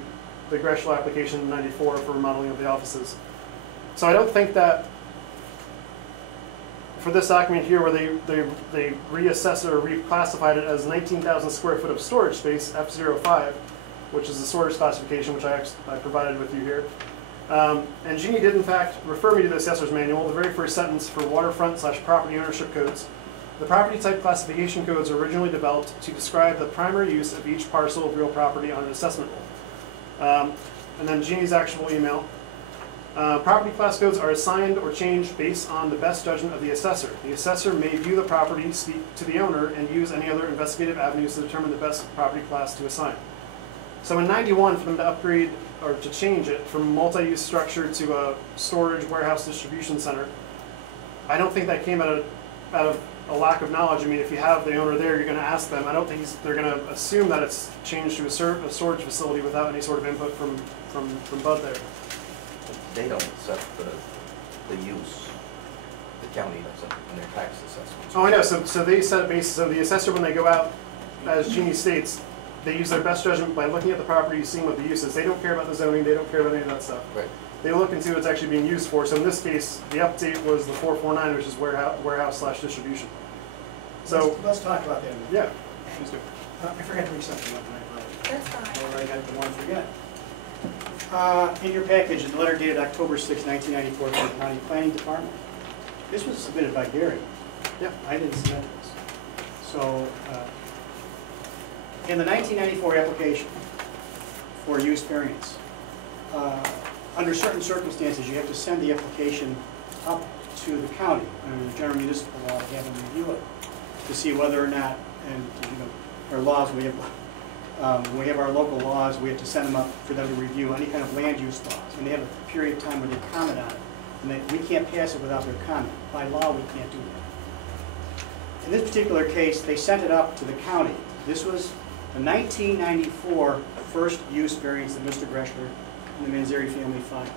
Greshel application in 94 for remodeling of the offices. So I don't think that for this document here where they reassessed or reclassified it as 19,000 square foot of storage space, F05, which is the storage classification which I provided with you here. And Jeannie did in fact refer me to the assessor's manual, the very first sentence for waterfront/property ownership codes. The property type classification codes were originally developed to describe the primary use of each parcel of real property on an assessment roll. And then Jeannie's actual email. Property class codes are assigned or changed based on the best judgment of the assessor. The assessor may view the property, speak to the owner, and use any other investigative avenues to determine the best property class to assign. So in 91, for them to upgrade or to change it from multi-use structure to a storage warehouse distribution center, I don't think that came out of a lack of knowledge. I mean, if you have the owner there, you're going to ask them. I don't think they're going to assume that it's changed to a storage facility without any sort of input from Bud there. They don't set the use. The county doesn't in their tax assessments. Oh, I know. So they set a basis. So the assessor, when they go out, as Jeannie states, they use their best judgment by looking at the property, seeing what the use is. They don't care about the zoning. They don't care about any of that stuff. Right. They look and see what it's actually being used for. So in this case, the update was the 449, which is warehouse/distribution. So let's talk about that. Yeah, please do. I forgot to read something up when I brought it. That's fine. Or I got the one forget. In your package, in the letter dated October 6, 1994, from the County Planning Department, this was submitted by Gary. Yeah. I didn't submit this. So, in the 1994 application for use variance, under certain circumstances, you have to send the application up to the county, under the general municipal law, to have them review it, to see whether or not, and our laws, when we have our local laws, we have to send them up for them to review any kind of land use laws. And they have a period of time where they comment on it. And we can't pass it without their comment. By law, we can't do that. In this particular case, they sent it up to the county. This was the 1994 first use variance that Mr. Greshler and the Manzeri family filed.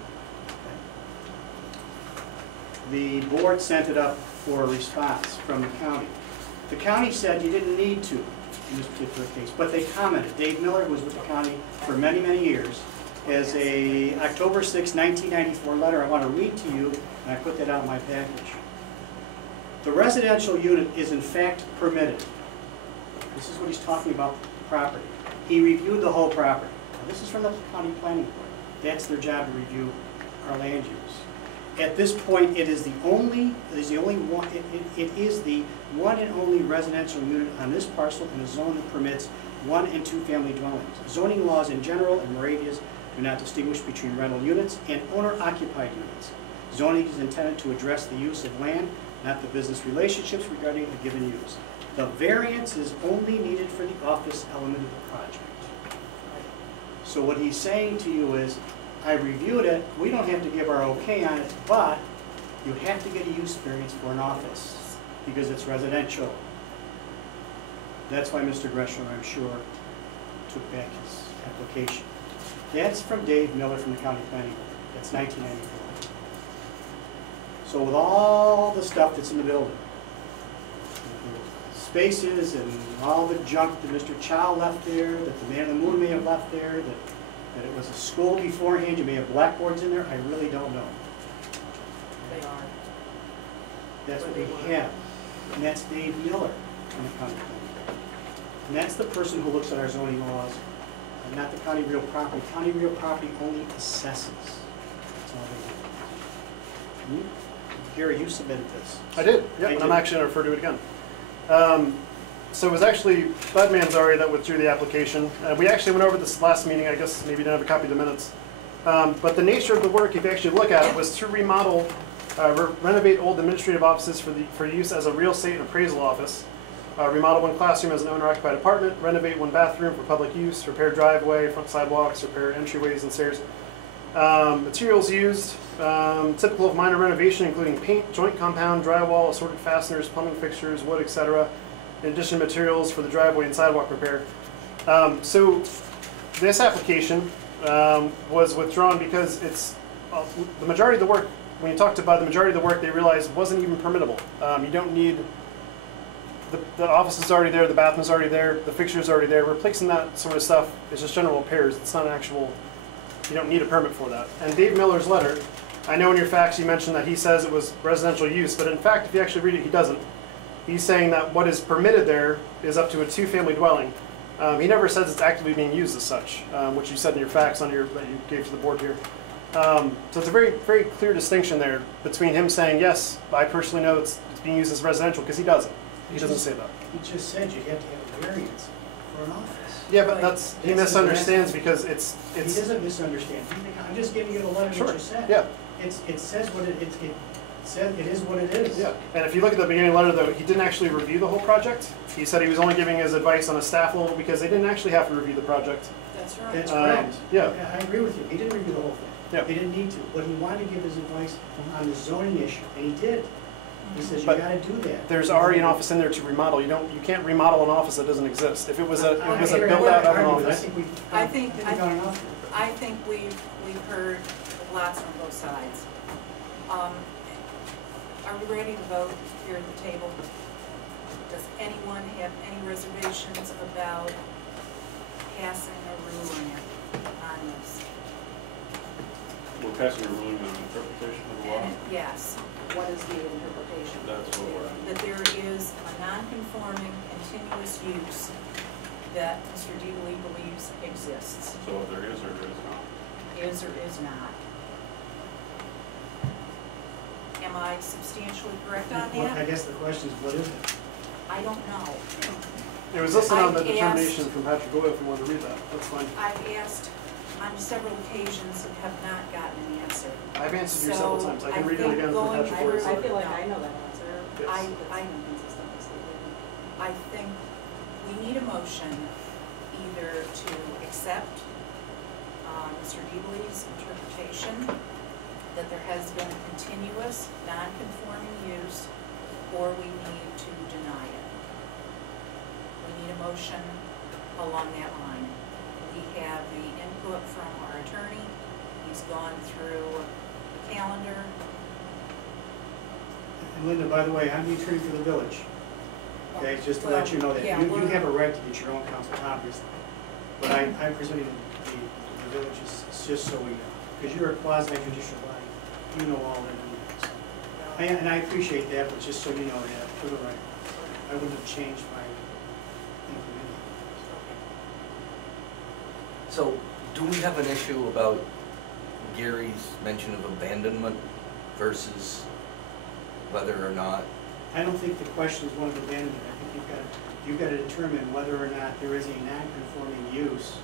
The board sent it up for a response from the county. The county said you didn't need to in this particular case, but they commented. Dave Miller was with the county for many, many years. As a October 6, 1994 letter I want to read to you, and I put that out in my package. The residential unit is in fact permitted. This is what he's talking about, the property. He reviewed the whole property. Now, this is from the county planning board. That's their job to review our land use. At this point, it is the one and only residential unit on this parcel in a zone that permits 1 and 2 family dwellings. Zoning laws in general and Moravia's do not distinguish between rental units and owner-occupied units. Zoning is intended to address the use of land not the business relationships regarding a given use. The variance is only needed for the office element of the project. So what he's saying to you is, I reviewed it, we don't have to give our okay on it, but you have to get a use variance for an office because it's residential. That's why Mr. Gresham, I'm sure, took back his application. That's from Dave Miller from the County Planning Board. That's 1994. So with all the stuff that's in the building, the spaces and all the junk that Mr. Chow left there, that the man in the moon may have left there, that it was a school beforehand, you may have blackboards in there, I really don't know. They are. That's what we have. And that's Dave Miller from the County Planning Board. And that's the person who looks at our zoning laws, not the county real property. County real property only assesses. That's all they do. Gary, you submitted this. I did, yeah, I and did. I'm actually going to refer to it again. So it was actually Bud Manzari that withdrew the application. We actually went over this last meeting, I guess maybe you didn't have a copy of the minutes. But the nature of the work, if you actually look at it, was to remodel, renovate old administrative offices for use as a real estate and appraisal office, remodel one classroom as an owner-occupied apartment, renovate one bathroom for public use, repair driveway, front sidewalks, repair entryways and stairs. Materials used, typical of minor renovation, including paint, joint compound, drywall, assorted fasteners, plumbing fixtures, wood, etc. In addition, materials for the driveway and sidewalk repair. So this application was withdrawn because it's the majority of the work. When you talked about the majority of the work, they realized wasn't even permittable. You don't need the office is already there, the bathroom's already there, the fixture's already there. Replacing that sort of stuff is just general repairs. It's not an actual. You don't need a permit for that. And Dave Miller's letter, I know in your facts you mentioned that he says it was residential use, but in fact, if you actually read it, he doesn't. He's saying that what is permitted there is up to a 2-family dwelling. He never says it's actively being used as such, which you said in your facts on that you gave to the board here. So it's a very, very clear distinction there between him saying, yes, I personally know it's being used as residential, because he doesn't. He doesn't say that. He just said you have to have a variance for an office. Yeah, but that's, he misunderstands because He doesn't misunderstand. I'm just giving you the letter Sure. that you said. Yeah. It says what it said, it is what it is. Yeah, and if you look at the beginning letter, though, he didn't actually review the whole project. He said he was only giving his advice on a staff level because they didn't actually have to review the project. That's right. That's correct. Yeah. I agree with you. He didn't review the whole thing. Yeah. He didn't need to, but he wanted to give his advice on the zoning issue, and he did. He says you But gotta do that. There's already an office in there to remodel. You can't remodel an office that doesn't exist. If it was a I build out of an office. I think we've we've heard lots on both sides. Are we ready to vote here at the table? Does anyone have any reservations about passing a ruling on this? We're passing a ruling on interpretation of the law. Yes. What is the interpretation? That's what we're. That there is a non-conforming continuous use that Mr. Dealy believes exists. So there is or there is not. Is or is not. Am I substantially correct on Well, I that? guess the question is, what is it? I don't know. It was listed on the I've determination asked- from Patrick Goyle if you wanted to read that. That's fine. I've asked on several occasions and have not gotten an answer. I've answered you several So, times. I I can read it think again from going Patrick through- Goyle. I feel like I know that answer. Yes. I Inconsistent with statement. I think we need a motion either to accept Mr. Dealy's interpretation that there has been a continuous, non-conforming use, or we need to deny it. We need a motion along that line. We have the input from our attorney. He's gone through the calendar. And Linda, by the way, I'm the attorney for the village. Okay, just to let you know that. Yeah, You we're- have a right to get your own counsel, obviously. But I'm presenting the village, it's just so we know. Because you're a quasi-judicial body, you know all that anyway. So. And I appreciate that, but just so you know that, for the record. I wouldn't have changed my thinking anyway. So, do we have an issue about Gary's mention of abandonment versus whether or not? I don't think the question is one of abandonment. I think you've got to determine whether or not there is a non-conforming use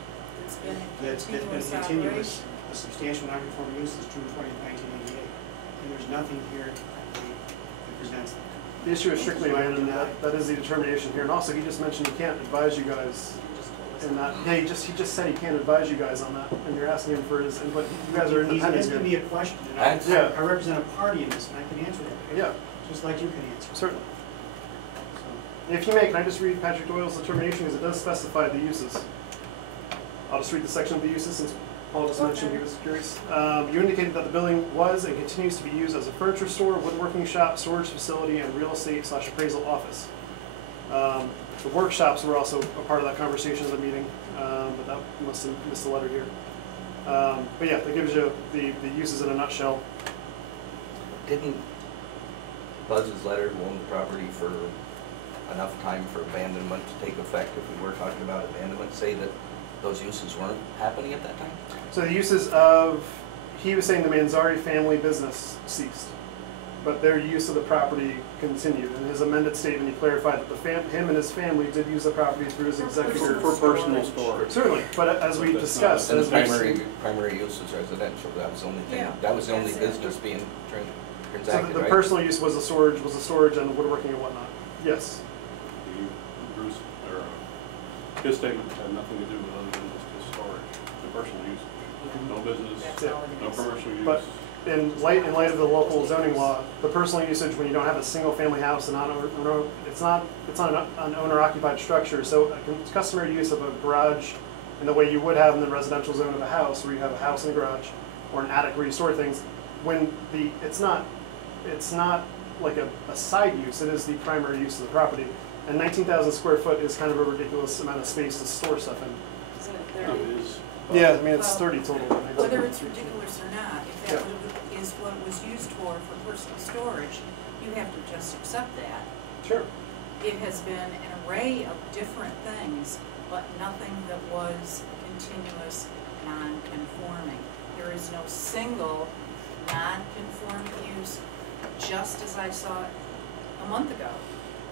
It's been that's a been continuous continuous. operation. A substantial non-conforming use is June 20th, 1988. And there's nothing here, I believe, that represents that. The issue is strictly abandonment. That is the determination here. And also, he just mentioned he can't advise you guys in that. Yeah, he just said he can't advise you guys on that, and you're asking him for his input. You guys are He's independent asking me here. a question, and Yeah. I represent a party in this, and I can answer that. Yeah, Just like you can answer. certainly. So, If you may, can I just read Patrick Doyle's determination, because it does specify the uses. I'll just read the section of the uses, since Paul just mentioned he was curious. You indicated that the building was and continues to be used as a furniture store, woodworking shop, storage facility, and real estate / appraisal office. The workshops were also a part of that conversation at the meeting, but that must have missed the letter here. But yeah, that gives you the uses in a nutshell. Didn't Buzz's letter who owned the property for enough time for abandonment to take effect, if we were talking about abandonment, say that those uses weren't happening at that time? So the uses of, he was saying the Manzari family business ceased, but their use of the property continued. In his amended statement, he clarified that him and his family did use the property through his executor. For personal storage. Certainly, but as we discussed, And as the we've primary use is residential, that was the only thing, Yeah, that was the only that's it. business being so transacted, the right? personal use was the storage and the woodworking and whatnot. Yes. Bruce, or his statement had nothing to do with other than just his storage, the personal use. No business, That's Yeah. all it no is. commercial use. But in light of the local zoning law, the personal usage, when you don't have a single family house and it's not an owner occupied structure, so a customary use of a garage in the way you would have in the residential zone of a house, where you have a house and a garage, or an attic where you store things, when it's not like a side use, it is the primary use of the property. And 19,000 square foot is kind of a ridiculous amount of space to store stuff in. Isn't it It there? is. Yeah, I mean, it's Well, 30 total. Whether it's ridiculous or not, if that Yeah. is what it was used for personal storage, you have to just accept that. Sure. It has been an array of different things, but nothing that was continuous, non-conforming. There is no single non-conforming use, just as I saw it a month ago.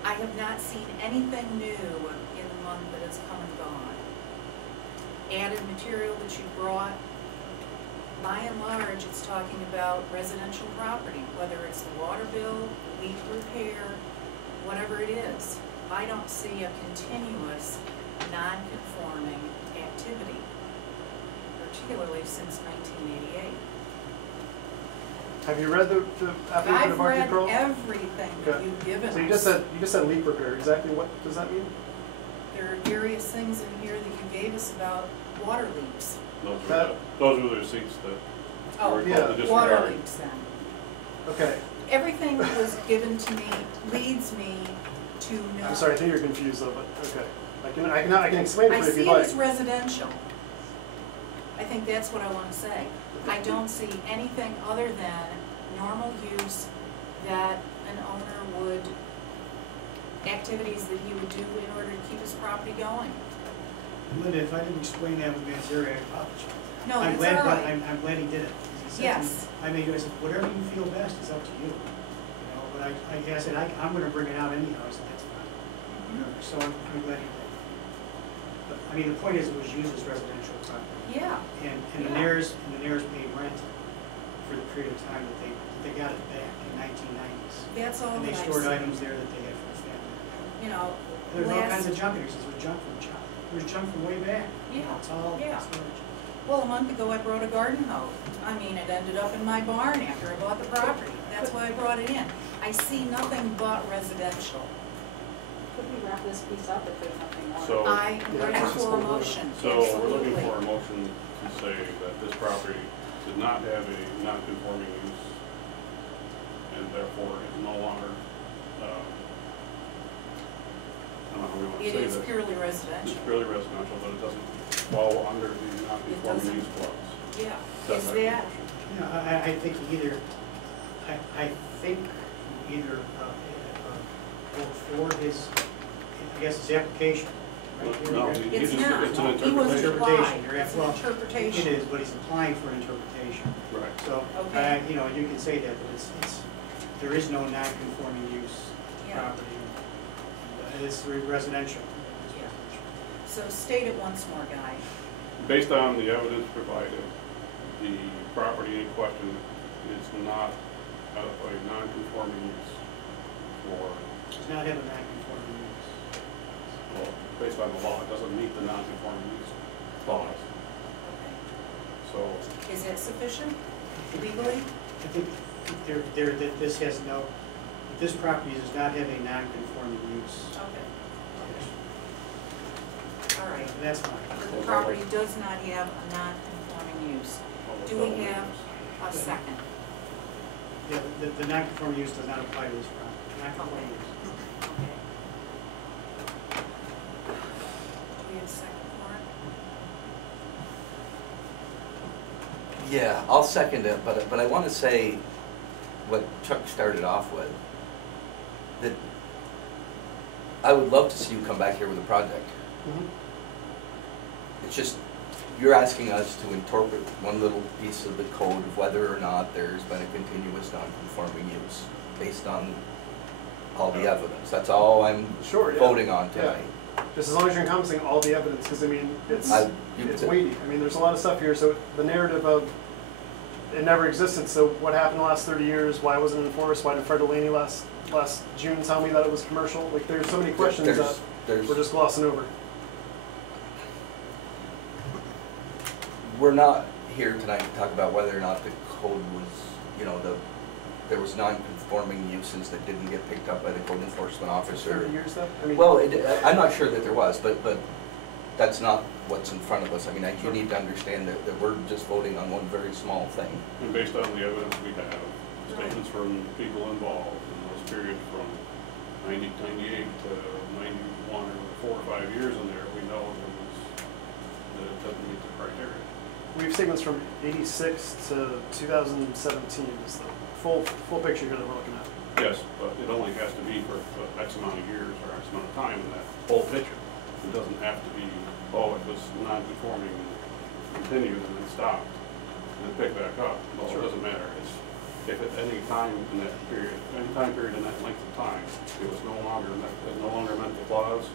I have not seen anything new in the month that has come and gone. Added material that you brought, by and large, it's talking about residential property, whether it's the water bill, leak repair, whatever it is. I don't see a continuous, non-conforming activity, particularly since 1988. Have you read the affidavit I've of Archie read Kroll? everything that Okay. you've given us. So you just said leak repair. Exactly what does that mean? There are various things in here that you gave us about water leaks. Those were the receipts that Oh, were yeah. told to water disregard. leaks then. Okay. Everything that was given to me leads me to know. I'm sorry, I think you're confused though, but okay. I can explain it I for you if see you'd it like. as residential. I think that's what I want to say. I don't see anything other than normal use that an owner would, activities that he would do in order to keep his property going. Linda, if I didn't explain that with Manzeri, I apologize. No, I'm that's glad, all but right. I'm glad he did it. 'Cause he said to me- Yes. I mean, he said, whatever you feel best is up to you. You know, but I said, I'm gonna bring it out anyhow, so that's fine. You know, so I'm glad he did. But, I mean, the point is, it was used as residential property. Yeah, And the Yeah. Nares paid rent for the period of time that they got it back in 1990s. that's all And that they I stored see. items there that they had for the family. You know, There's all kinds last, of junk in there, 'cause there's junk from child, there's junk from way back. Yeah, It's all yeah. storage. well, a month ago I brought a garden hose. I mean, it ended up in my barn after I bought the property. That's why I brought it in. I see nothing but residential. Could we wrap this piece up if there's nothing more? So- I am Yeah, ready it's just for a a little- motion. So we're looking Absolutely. for a motion to say that this property does not have a non-conforming use and therefore is no longer, I don't know how we want to It say is this. purely It's residential. purely residential, but it doesn't fall under the non-conforming doesn't. use clause. Yeah. That's Is my that, motion. You know, I think either, I think either vote for his, I guess his application. right? No, It's he it's just- not. it's an He was interpretation. applied. You're It's an well, interpretation. It is, but he's applying for an interpretation. Right. So, Okay. you know, you can say that, but there is no non-conforming use Yeah. property. It's residential. Yeah. So state it once more, Guy. Based on the evidence provided, the property in question is not a non-conforming use. or, Does not have a non-conforming use. well, based on the law, it doesn't meet the non-conforming use laws. Okay. So, Is it sufficient legally? I think that this has no, this property does not have a non-conforming use. Okay. All right. That's fine. But the property does not have a non-conforming use. Do we have a second? Yeah, the non-conforming use does not apply to this property. Non-conforming Okay. use. Okay. Do we have a second for it? Yeah, I'll second it, but I want to say what Chuck started off with, that I would love to see you come back here with a project. Mhm. It's just, you're asking us to interpret one little piece of the code of whether or not there's been a continuous non-conforming use based on all the evidence. That's all I'm Sure, yeah. voting on Yeah. tonight. Just as long as you're encompassing all the evidence, because I mean, it's You- weighty. I mean, there's a lot of stuff here, so the narrative of it never existed, so what happened the last 30 years, why wasn't it enforced, why did Fred Delaney last June tell me that it was commercial? Like, there's so many questions that we're just glossing over. We're not here tonight to talk about whether or not the code was, you know, there was non-conforming uses that didn't get picked up by the code enforcement officer. 30 years though? I mean, Well, I'm not sure that there was, but that's not what's in front of us. I mean, you need to understand that we're just voting on one very small thing. and based on the evidence we have, statements from people involved in those periods from 1998 to 91 or 4 or 5 years in there, we know that it doesn't meet the criteria. we have statements from 86 to 2017 is the full picture here that we're looking at. Yes, but it only has to be for X amount of years or X amount of time in that whole picture. It doesn't have to be, oh, it was non-conforming, continued and then stopped, and then picked back up. Well, it doesn't matter. It's, if at any time in that period, any time period in that length of time, it was no longer met the clause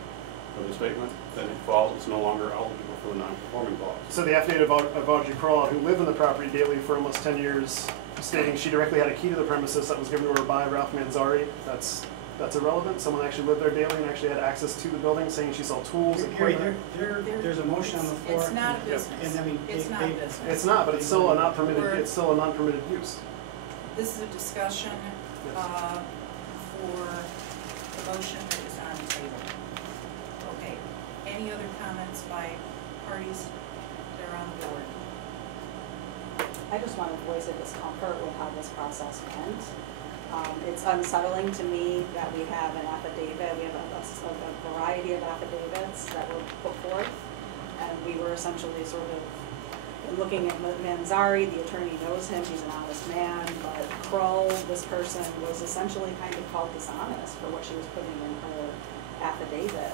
of the statement, then it falls, it's no longer eligible for the non-conforming clause. So the affidavit of Audrey Kroll, who lived in the property daily for almost 10 years, stating she directly had a key to the premises that was given to her by Ralph Manzari, that's irrelevant. Someone actually lived there daily and actually had access to the building, saying she saw tools and Harry, equipment. there's a motion on the floor. It's not a Yeah. business. And I mean, It's not a business. It's not, but it's still a not permitted. We're- It's still a non-permitted use. This is a discussion Yes. for the motion that is on the table. Okay, any other comments by parties that are on the board? I just want to voice a discomfort with how this process went. It's unsettling to me that we have an affidavit, we have a variety of affidavits that were put forth, and we were essentially sort of looking at Manzari, the attorney knows him, he's an honest man, but Kroll, this person, was essentially kind of called dishonest for what she was putting in her affidavit.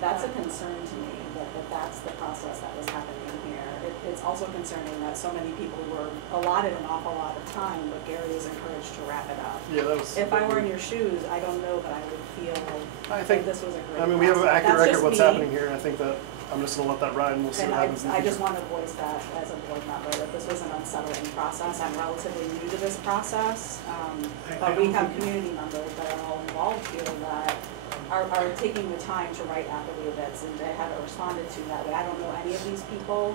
That's a concern to me, that that's the process that was happening here. It's also concerning that so many people were allotted an awful lot of time, but Gary was encouraged to wrap it up. Yeah, that was. If I were in your shoes, I don't know that I would feel I think like this was a great I mean, we have an process. accurate That's record of what's just me. happening here, and I think that I'm just gonna let that ride, and we'll see And what happens in the I just future. want to voice that as a board member, that this was an unsettling process. I'm relatively new to this process, but we have community members that are all involved here that are taking the time to write affidavits and to have it responded to that way. I don't know any of these people,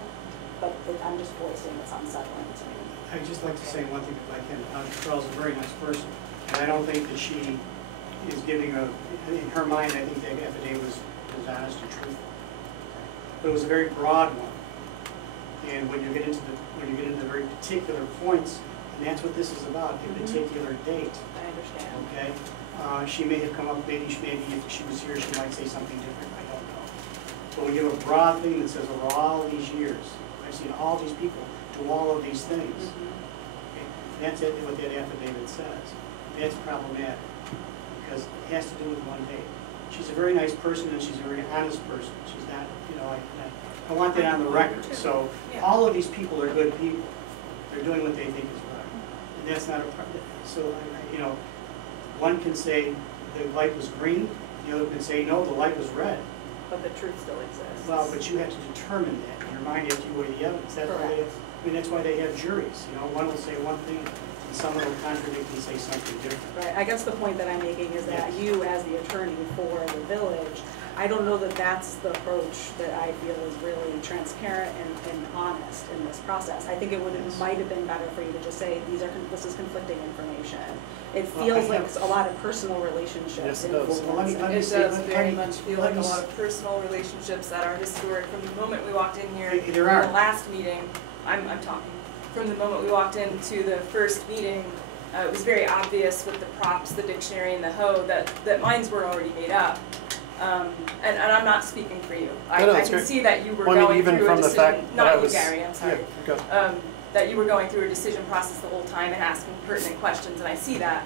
but I'm just voicing it's unsettling to me. I'd just like to say one thing if I can. Carol's a very nice person, and I don't think that she is giving in her mind, I think that affidavit was honest and truthful. But it was a very broad one. And when you get into the very particular points, and that's what this is about, a particular date, I understand. okay? She may have come up, maybe if she was here, she might say something different, I don't know. But when you have a broad thing that says over all these years, I've seen all these people do all of these things. Okay? That's what that affidavit says. That's problematic, because it has to do with one date. She's a very nice person, and she's a very honest person. She's not, I want that on the record. So all of these people are good people. They're doing what they think is right. And that's not a problem. So, one can say the light was green, the other can say, no, the light was red. But the truth still exists. Well, but you have to determine that in your mind after you weigh the evidence. That's why that's why they have juries. One will say one thing, and someone will contradict and say something different. Right, I guess the point that I'm making is that you, as the attorney for the village, I don't know that that's the approach that I feel is really transparent and honest in this process. I think it might have been better for you to just say, this is conflicting information. It feels like a lot of personal relationships. Yes, it does. Well, let me It say- does very much feel like a let me lot of personal relationships that are historic from the moment we walked in here. There from are. the last meeting, I'm talking, from the moment we walked into the first meeting, it was very obvious with the props, the dictionary, and the hoe that mines were already made up. And I'm not speaking for you. I No, that's can great. see that you were Well, I mean, going even through a from the decision, fact that I not you, was- Gary, I'm sorry. Yeah, okay. That you were going through a decision process the whole time and asking pertinent questions, and I see that.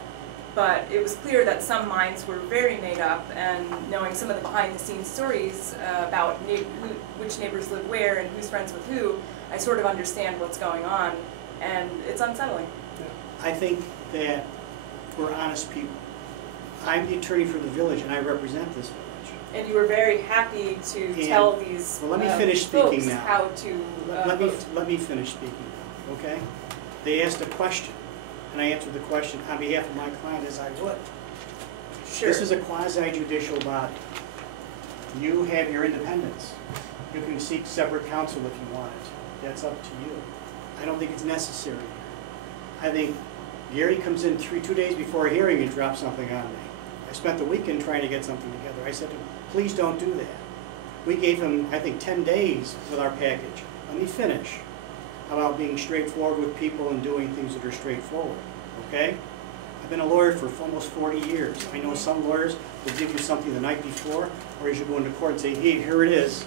But it was clear that some minds were very made up, and knowing some of the behind-the-scenes stories about which neighbors live where and who's friends with who, I sort of understand what's going on, and it's unsettling. I think that we're honest people. I'm the attorney for the village, and I represent this village. And you were very happy to And- tell these well, let me finish speaking folks now. how to Let me finish speaking, okay? They asked a question, and I answered the question on behalf of my client as I would. Sure. This is a quasi-judicial body. You have your independence. You can seek separate counsel if you want it. That's up to you. I don't think it's necessary. I think Gary comes in 2 days before a hearing and drops something on me. I spent the weekend trying to get something together. I said to him, please don't do that. We gave him, I think, 10 days with our package. Let me finish about being straightforward with people and doing things that are straightforward, okay? I've been a lawyer for almost 40 years. I know some lawyers will give you something the night before, or you should go into court and say, hey, here it is.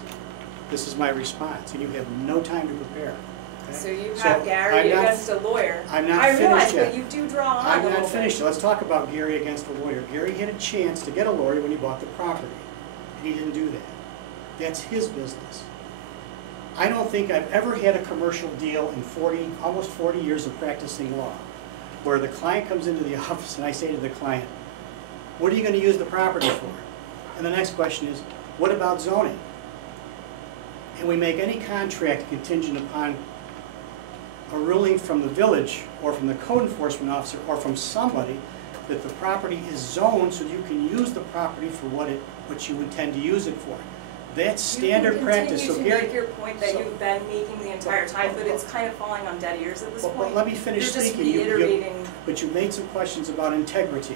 This is my response, and you have no time to prepare. Okay? So you So have Gary I'm not- against a lawyer. I'm not I finished realize, yet. but you do draw on a I'm little not bit. finished. Let's talk about Gary against a lawyer. Gary had a chance to get a lawyer when he bought the property, and he didn't do that. That's his business. I don't think I've ever had a commercial deal in almost 40 years of practicing law, where the client comes into the office and I say to the client, what are you going to use the property for? And the next question is, what about zoning? And we make any contract contingent upon a ruling from the village or from the code enforcement officer or from somebody that the property is zoned so you can use the property for what you intend to use it for. That's standard practice. You So continue to Gary, make your point that so- you've been making the entire time, but it's kind of falling on dead ears at this well, point. let me finish You're just speaking. reiterating. But you made some questions about integrity,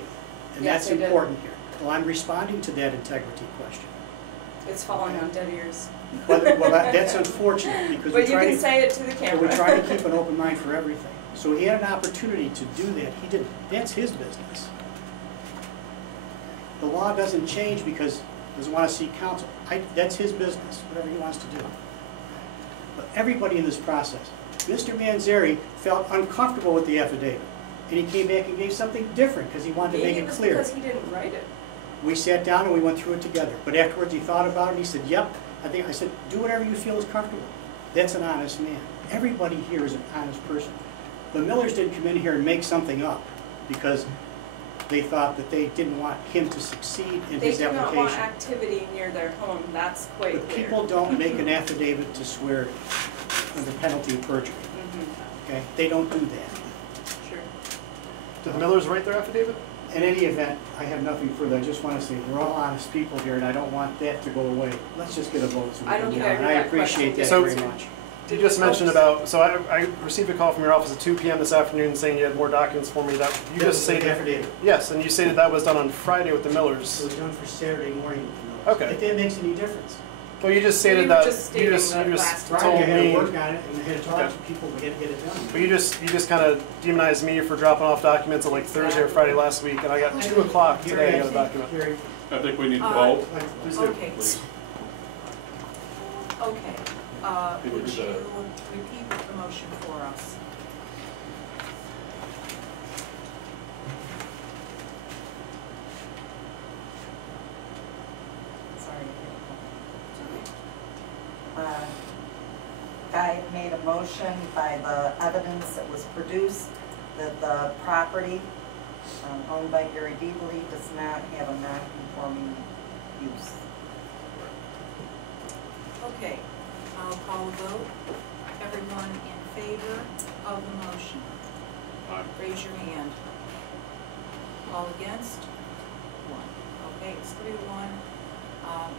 and Yes, that's I did. important here. Well, I'm responding to that integrity question. It's falling on dead ears. Well, that's unfortunate because But you can say it to the but camera. we try to keep an open mind for everything. So he had an opportunity to do that. He didn't. That's his business. The law doesn't change because he doesn't want to seek counsel. That's his business, whatever he wants to do. But everybody in this process, Mr. Manzari felt uncomfortable with the affidavit. And he came back and gave something different because he wanted to make Maybe it it was clear. because he didn't write it. We sat down and we went through it together. But afterwards he thought about it and he said, yep, I said, do whatever you feel is comfortable. That's an honest man. Everybody here is an honest person. The Millers didn't come in here and make something up because they thought that they didn't want him to succeed in They his do not want application. activity near their home, that's quite But clear. people don't make an affidavit to swear under penalty of perjury, Mhm, okay? They don't do that. sure. Did the Millers write their affidavit? In any event, I have nothing further. I just want to say we're all honest people here, and I don't want that to go away. Let's just get a vote so we I can don't move think I on. And heard I that appreciate that question. very So- much. You just mentioned about, so I received a call from your office at 2 p.m. this afternoon saying you had more documents for me that you That was just the stated. affidavit. Yes, and you stated that was done on Friday with the It Millers. was done for Saturday morning. with the notice. Okay. If that makes any difference. Well, you just You stated were that, just stating that you last just Friday, told I had to me, work on it, and I had to talk Okay. to people, we had to get it done. but you just kind of demonized me for dropping off documents at like Thursday or Friday last week, and I got 2 o'clock today, I got a document. Gary, I think we need to Uh, vote. please do. Okay. Please. Okay, Can you would do you the- repeat the motion for us? Sorry. Guy made a motion by the evidence that was produced that the property owned by Gary Deebly does not have a non-conforming use. Okay, I'll call a vote. Everyone in favor of the motion? Aye. Raise your hand. All against? One. Okay, it's 3-1.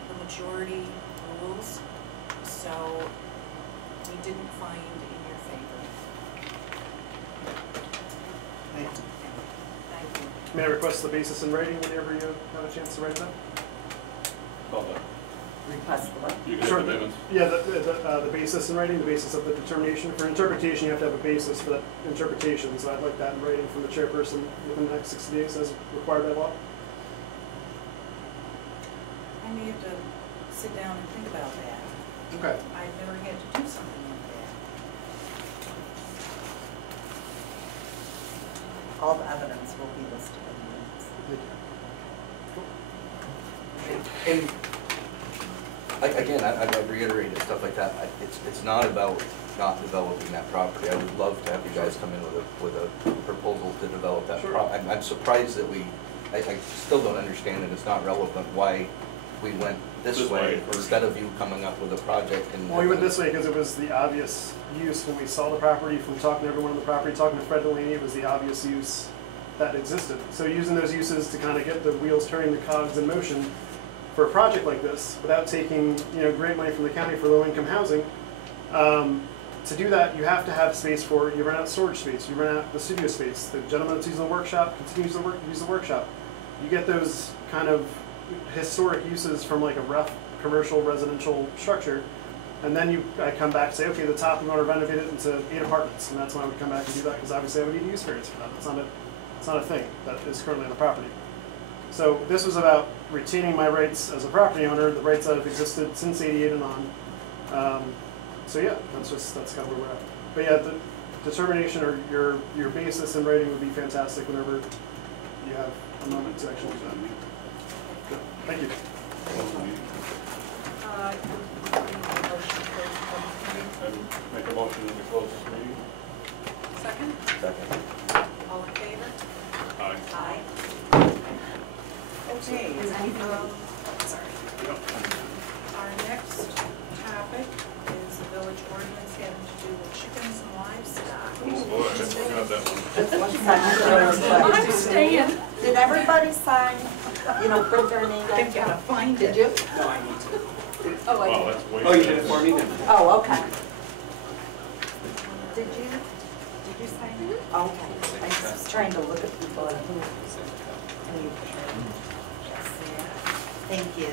The majority rules, so we didn't find in your favor. Thank you. Thank you. May I request the basis in writing whenever you have a chance to write that? Call that. Request the what? You can Sure. have amendments. Yeah, the basis in writing, the basis of the determination. For interpretation, you have to have a basis for that interpretation, so I'd like that in writing from the chairperson within the next 60 days as required by law. I may have to sit down and think about that. Okay. I've never had to do something like that. All the evidence will be listed in the minutes. And again, I've reiterated stuff like that. It's not about not developing that property. I would love to have you guys come in with a proposal to develop that Sure. property. I'm surprised that I still don't understand, and it's not relevant, why we went this This way way first. instead of you coming up with a project and. Well, we went this way because it was the obvious use when we saw the property, from talking to everyone on the property, talking to Fred Delaney, it was the obvious use that existed. So using those uses to kind of get the wheels turning, the cogs in motion for a project like this, without taking, grant money from the county for low-income housing, to do that, you have to have space for, you run out storage space, you run out the studio space. The gentleman that's using the workshop continues to use the workshop. You get those kind of historic uses from like a rough commercial residential structure, and then I come back and say, okay, the top, we want to renovate it into 8 apartments, and that's when I would come back and do that, because obviously I would need a use variance for that. It's not a thing that is currently on the property. So this was about retaining my rights as a property owner, the rights that have existed since '88 and on. So yeah, that's kind of where we're at. But yeah, the determination or your basis in writing would be fantastic whenever you have a moment to actually do that. Good. Thank you. Make a motion to close this meeting. Second? Second. All in favor? Aye. Aye. Okay, sorry. Yep. Our next topic is the village ordinance having to do with chickens and livestock. Oh boy, I forgot that one. I'm staying. Did everybody sign, put their name down? I've gotta find Did it. you? No, I need to. Oh, Wow, that's way. Oh, you did it for me then? Oh, okay. Did you sign it? Okay. I was trying to look at people and who. Thank you.